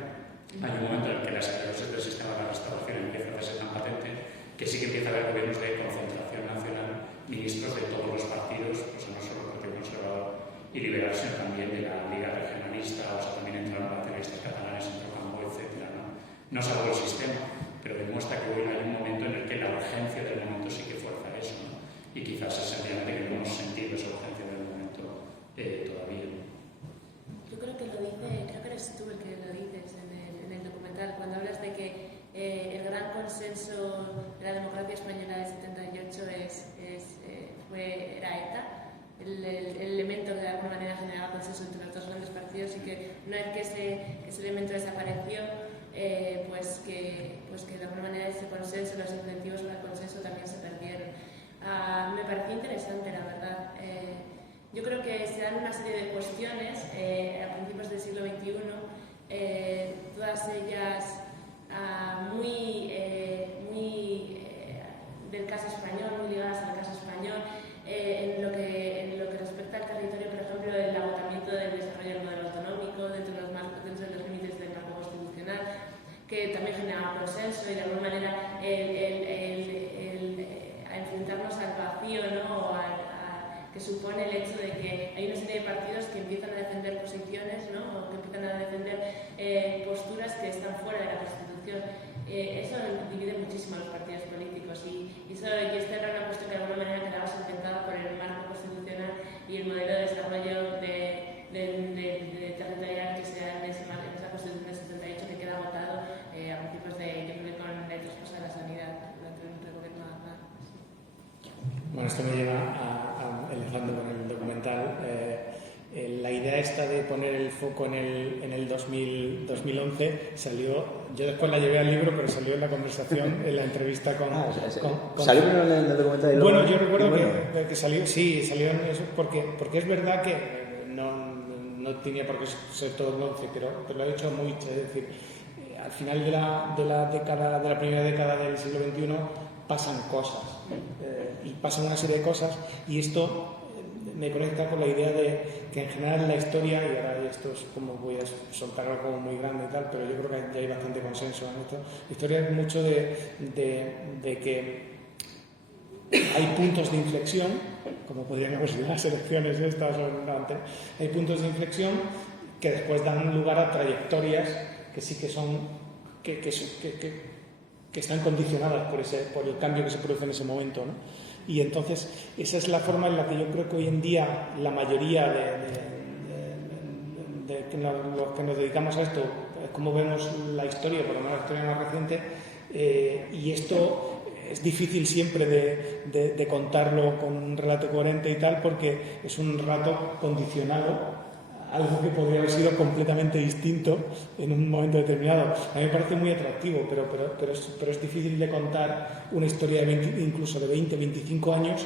Hay un momento en el que la esclerosis del sistema de la Restauración empieza a hacerse tan patente que sí que empieza a haber gobiernos de concentración nacional, ministros de todos los partidos, pues no solo el Partido Conservador y Liberal, sino también de la Liga Regionalista, o sea, también entraron nacionalistas catalanes, entró Campo, etc. No salvo el sistema, pero demuestra que hoy hay un momento en el que la urgencia del momento sí que fuerza eso, ¿no? Y quizás es sencillamente que no hemos sentido esa urgencia del momento todavía. Yo creo que creo que eres tú el que lo dices en el documental, cuando hablas de que el gran consenso de la democracia española del 78 era ETA, el elemento que de alguna manera generaba consenso entre los dos grandes partidos, y que una vez que ese elemento desapareció, pues que de alguna manera ese consenso, los incentivos para el consenso también se perdieron. Me pareció interesante, la verdad. Yo creo que se dan una serie de cuestiones a principios del siglo XXI, todas ellas muy del caso español, muy ligadas al caso español, en lo que respecta al territorio, por ejemplo, el agotamiento del desarrollo del modelo autonómico dentro de los límites del marco constitucional, que también generaba consenso, y de alguna manera a enfrentarnos al vacío, ¿no?, que supone el hecho de que hay una serie de partidos que empiezan a defender posiciones, ¿no?, o que empiezan a defender posturas que están fuera de la Constitución. Eso divide muchísimo a los partidos políticos, y esta era una cuestión que de alguna manera quedaba sustentada por el marco constitucional y el modelo de desarrollo territorial que se da en esa Constitución del 78, que queda agotado a principios yo creo que con el traspaso de la sanidad durante un gobierno de Aznar. Bueno, esto me lleva enlazando con el documental, la idea esta de poner el foco en el 2011 salió, yo después la llevé al libro, pero salió en la conversación, en la entrevista con... ¿Salió primero en el documental? Bueno, yo recuerdo que salió en eso, porque es verdad que no tenía por qué ser todo el 11, pero lo ha hecho mucho, es decir, al final de la primera década del siglo XXI pasan cosas, y pasan una serie de cosas, y esto me conecta con la idea de que en general la historia, y ahora esto es como voy a soltar algo muy grande y tal, pero yo creo que ya hay bastante consenso en esto. La historia es mucho de que hay puntos de inflexión, como podríamos decir las elecciones estas o antes, hay puntos de inflexión que después dan lugar a trayectorias que sí que son que están condicionadas por el cambio que se produce en ese momento, ¿no? Y entonces esa es la forma en la que yo creo que hoy en día la mayoría de los que nos dedicamos a esto, es como vemos la historia, por lo menos la historia más reciente, y esto es difícil siempre de contarlo con un relato coherente y tal, porque es un relato condicionado, algo que podría haber sido completamente distinto en un momento determinado. A mí me parece muy atractivo, pero es difícil de contar una historia incluso de 20, 25 años,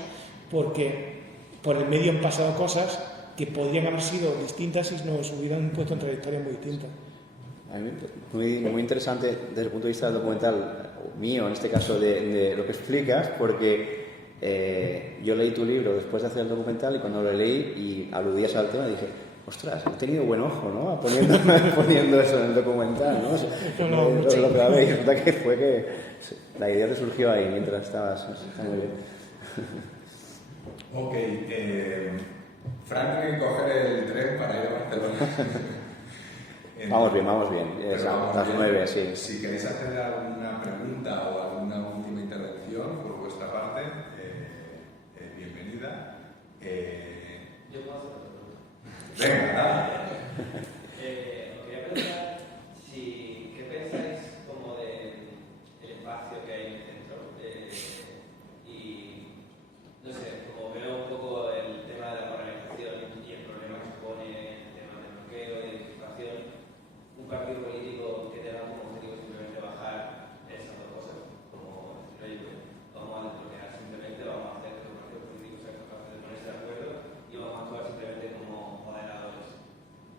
porque por el medio han pasado cosas que podrían haber sido distintas y nos hubieran puesto en trayectorias muy distintas. A mí, muy interesante desde el punto de vista del documental, o mío en este caso, de lo que explicas, porque yo leí tu libro después de hacer el documental y cuando lo leí y aludías al tema dije, ostras, he tenido buen ojo, ¿no? Poniendo eso en el documental, ¿no? Lo que habéis, resulta que fue que la idea te surgió ahí mientras estabas. Está muy bien. Ok, Frank tiene que coger el tren para ir a Barcelona. Vamos bien. Es a las 9, sí. Si queréis hacer alguna pregunta o alguna última intervención por vuestra parte, bienvenida. Yo puedo hacer otra pregunta. Venga, dale. Os quería preguntar qué pensáis como del espacio que hay en el centro y no sé, como veo un poco el tema de la polarización y el problema que supone el tema del bloqueo y de identificación, un partido político que tenga como objetivo simplemente bajar esas dos cosas, como decir, oye, vamos a desbloquear simplemente, vamos a hacer que los partidos políticos sean capaces de ponerse de acuerdo y vamos a actuar simplemente como moderadores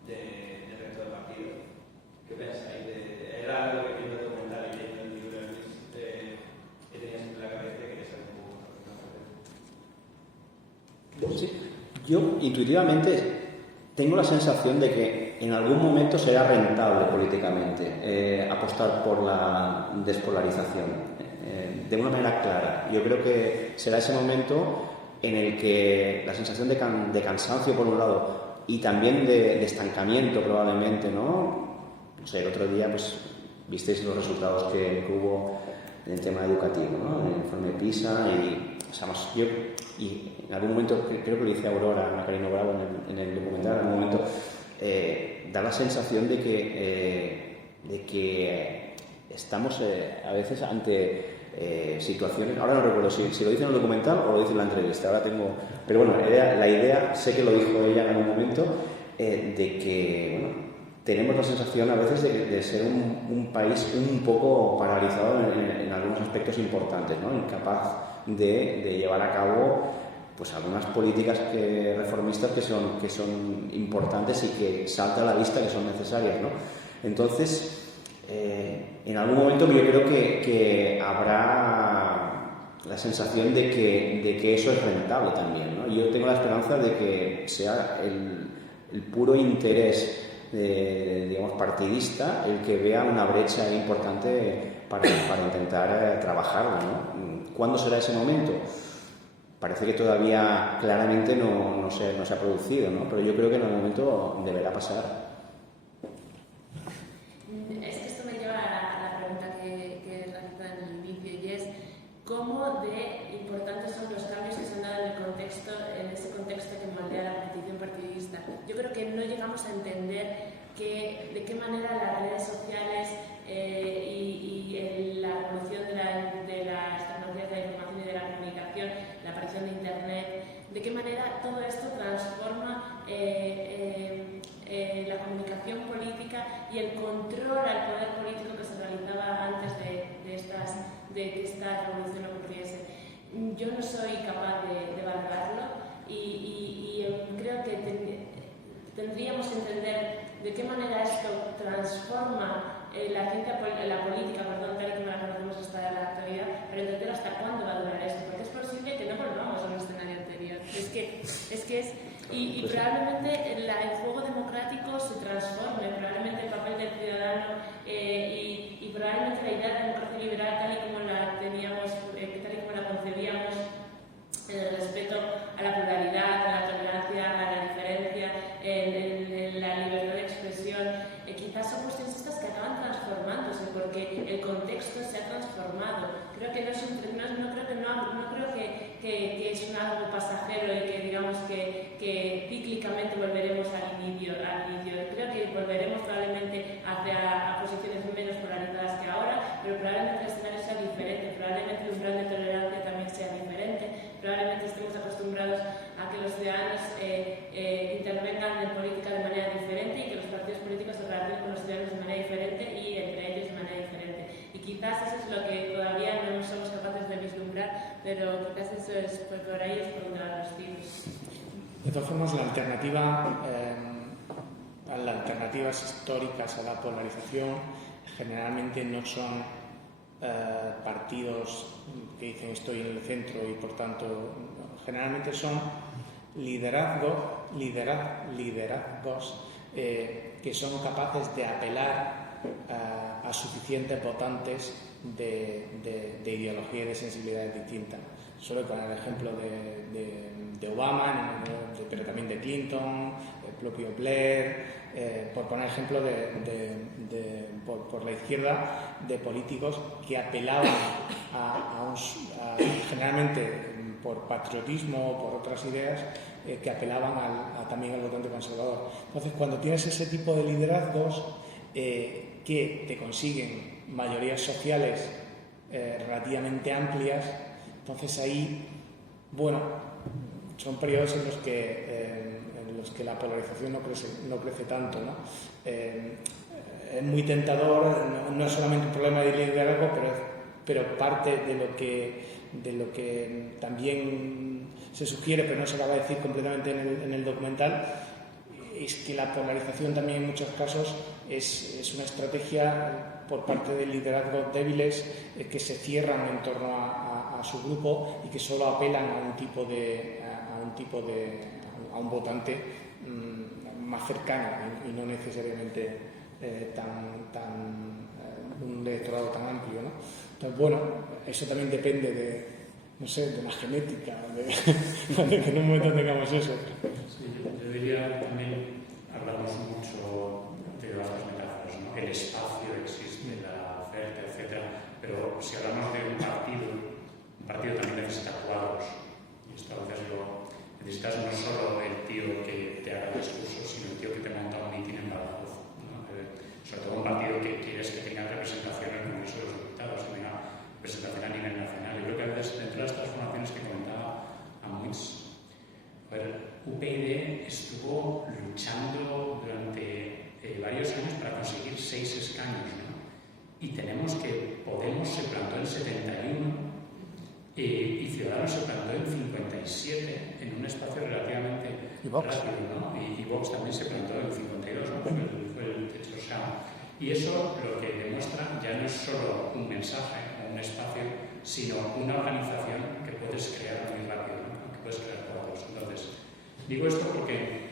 del resto del partido. ¿Qué pensáis? Era lo que vi en el documental y leyendo el libro de Luis, que tenía siempre en la cabeza y quería saber un poco más. Sí. Yo intuitivamente tengo la sensación de que en algún momento será rentable políticamente apostar por la despolarización de una manera clara. Yo creo que será ese momento en el que la sensación de cansancio por un lado y también de estancamiento probablemente, ¿no? No sé, el otro día pues visteis los resultados que hubo en el tema educativo, ¿no? En el informe PISA y en algún momento, creo que lo dice Aurora Macarino Bravo en el documental, en algún momento da la sensación de que estamos a veces ante situaciones, ahora no recuerdo si lo dice en el documental o lo dice en la entrevista, pero bueno, la idea, sé que lo dijo ella en algún momento, de que, bueno, tenemos la sensación a veces de ser un país un poco paralizado en algunos aspectos importantes, ¿no? Incapaz de llevar a cabo pues algunas políticas reformistas que son importantes y que salta a la vista que son necesarias, ¿no? Entonces, en algún momento yo creo que habrá la sensación de que eso es rentable también, ¿no? Yo tengo la esperanza de que sea el puro interés digamos partidista el que vea una brecha importante para intentar trabajarla, ¿no? ¿Cuándo será ese momento? Parece que todavía claramente no se ha producido, ¿no? Pero yo creo que en algún momento deberá pasar. Es que esto me lleva a la pregunta que realizaba en el inicio y es ¿cómo de importantes son los cambios que se han dado en ese contexto que moldea la competición partidista? Yo creo que no llegamos a entender de qué manera las redes sociales y la evolución de las tecnologías de la información y de la comunicación, la aparición de Internet, de qué manera todo esto transforma la comunicación política y el control al poder político que se realizaba antes de que esta revolución ocurriese. Yo no soy capaz de valorarlo y creo que tendríamos que entender de qué manera esto transforma la política, tal y como la conocemos hasta la actualidad, pero entender hasta cuándo va a durar esto, porque es posible que no volvamos a un escenario anterior. Y probablemente el juego democrático se transforme, probablemente el papel del ciudadano y probablemente la idea de democracia liberal tal y como la teníamos, tal y como la concebíamos, el respeto a la pluralidad, a la tolerancia, a la diferencia, en la libertad de expresión, quizás son cuestiones estas que acaban transformándose porque el contexto se ha transformado. Creo que no creo que es un algo pasajero y que digamos que cíclicamente volveremos al inicio. Creo que volveremos probablemente a posiciones menos polarizadas que ahora, pero probablemente el escenario sea diferente, probablemente el umbral de tolerancia también sea diferente, probablemente estemos acostumbrados a que los ciudadanos intervengan en política de manera diferente y que los partidos políticos se relacionen con los ciudadanos de manera diferente y entre ellos de manera diferente. Y quizás eso es lo que todavía no somos capaces de vislumbrar, pero quizás eso es por ahí es por donde van los tiros. De todas formas, las alternativas históricas a la polarización generalmente no son partidos que dicen estoy en el centro y por tanto generalmente son liderazgos que son capaces de apelar a suficientes votantes de ideología y de sensibilidades distintas. Solo con el ejemplo de Obama, pero también de Clinton, el propio Blair, por poner ejemplo por la izquierda, de políticos que apelaban generalmente por patriotismo o por otras ideas, que apelaban también al votante conservador. Entonces, cuando tienes ese tipo de liderazgos que te consiguen mayorías sociales relativamente amplias, entonces ahí, bueno, son periodos en los que la polarización no crece tanto, ¿no? Es muy tentador, no es solamente un problema de liderazgo, pero parte de lo que también se sugiere, pero no se acaba de decir completamente en el documental, es que la polarización también en muchos casos es una estrategia por parte de liderazgos débiles que se cierran en torno a su grupo y que solo apelan a un votante más cercano y no necesariamente un electorado tan amplio, ¿no? Entonces, bueno, eso también depende de la genética, de que en un momento tengamos eso. Sí, yo diría también, hablamos mucho de las metáforas, ¿no? El espacio existe, la oferta, etcétera, pero si hablamos de un partido también necesita cuadros, y esto a veces necesitas no solo el tío que te haga discursos, sino el tío que te monta un mitin en Badajoz, ¿no? Sobre todo un partido que quieres que tenga representación en el Congreso de los Diputados, que tenga representación a nivel nacional. Yo creo que a veces dentro de las transformaciones que comentaba Amuits, UPyD estuvo luchando durante varios años para conseguir 6 escaños, ¿no? Y tenemos que Podemos se plantó en 71 y Ciudadanos se plantó en 57 en un espacio relativamente rápido, ¿no? Y Vox también se plantó en 52, ¿no? Fue el techo. O sea, y eso lo que demuestra ya no es solo un mensaje o un espacio, sino una organización que puedes crear muy rápido, ¿no? Que puedes crear cuadros. Entonces, digo esto porque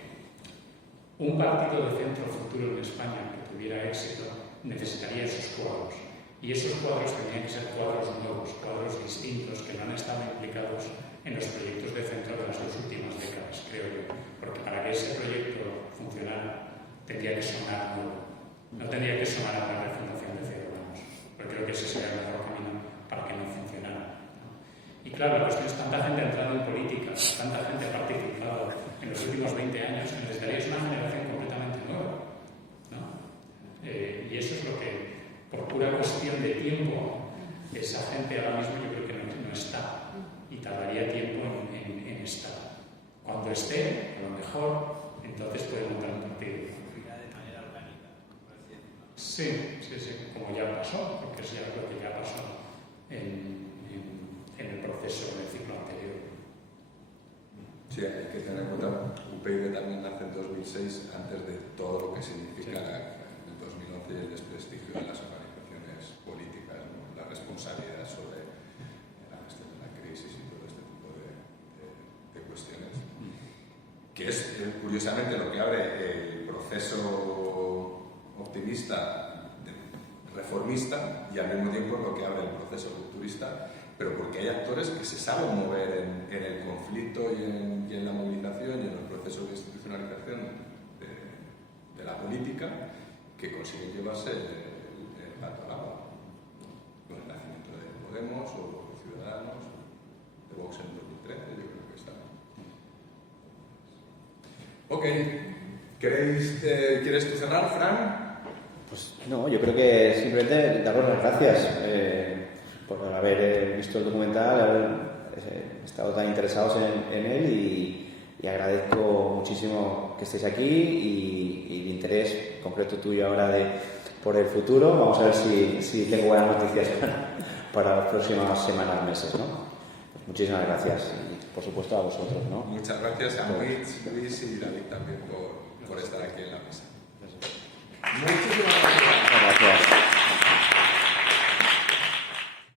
un partido de centro futuro en España que tuviera éxito necesitaría esos cuadros. Y esos cuadros tendrían que ser cuadros nuevos, cuadros distintos, que no han estado implicados en los proyectos de centro de las 2 últimas décadas, creo yo. Porque para que ese proyecto funcionara, tendría que sonar nuevo. No tendría que sonar a una refundación de Ciudadanos, porque creo que ese sería el mejor camino para que no funcionara, ¿no? Y claro, la cuestión es tanta gente ha entrado en política, tanta gente ha participado en los últimos 20 años, que necesitaríais una generación completamente nueva, ¿no? Y eso es lo que, por pura cuestión de tiempo, esa gente ahora mismo yo creo que no está y tardaría tiempo en estar. Cuando esté, a lo mejor, entonces puede montar un partido. De manera orgánica, por así decirlo. Sí, como ya pasó, porque es ya lo que ya pasó en el proceso del ciclo anterior. Sí, hay que tener en cuenta, UPyD también nace en 2006, antes de todo lo que significa el 2011 y el desprestigio de las organizaciones políticas, ¿no? La responsabilidad sobre la gestión de la crisis y todo este tipo de cuestiones. Que es, curiosamente, lo que abre el proceso optimista, reformista, y al mismo tiempo lo que abre el proceso rupturista, pero porque hay actores que se saben mover en el conflicto y en la movilización y en los procesos de institucionalización de la política, que consiguen llevarse el pato al agua. Con el nacimiento de Podemos o Ciudadanos, de Vox en 2013, yo creo que está. Ok, ¿quieres tú cerrar, Fran? Pues no, yo creo que simplemente daros las gracias por haber visto el documental, haber estado tan interesados en él y agradezco muchísimo que estéis aquí y el interés concreto tuyo ahora por el futuro. Vamos a ver si tengo buenas noticias para las próximas semanas, meses, ¿no? Pues muchísimas gracias y por supuesto a vosotros, ¿no? Muchas gracias a Luis y David también por estar aquí en la mesa. Gracias. Muchísimas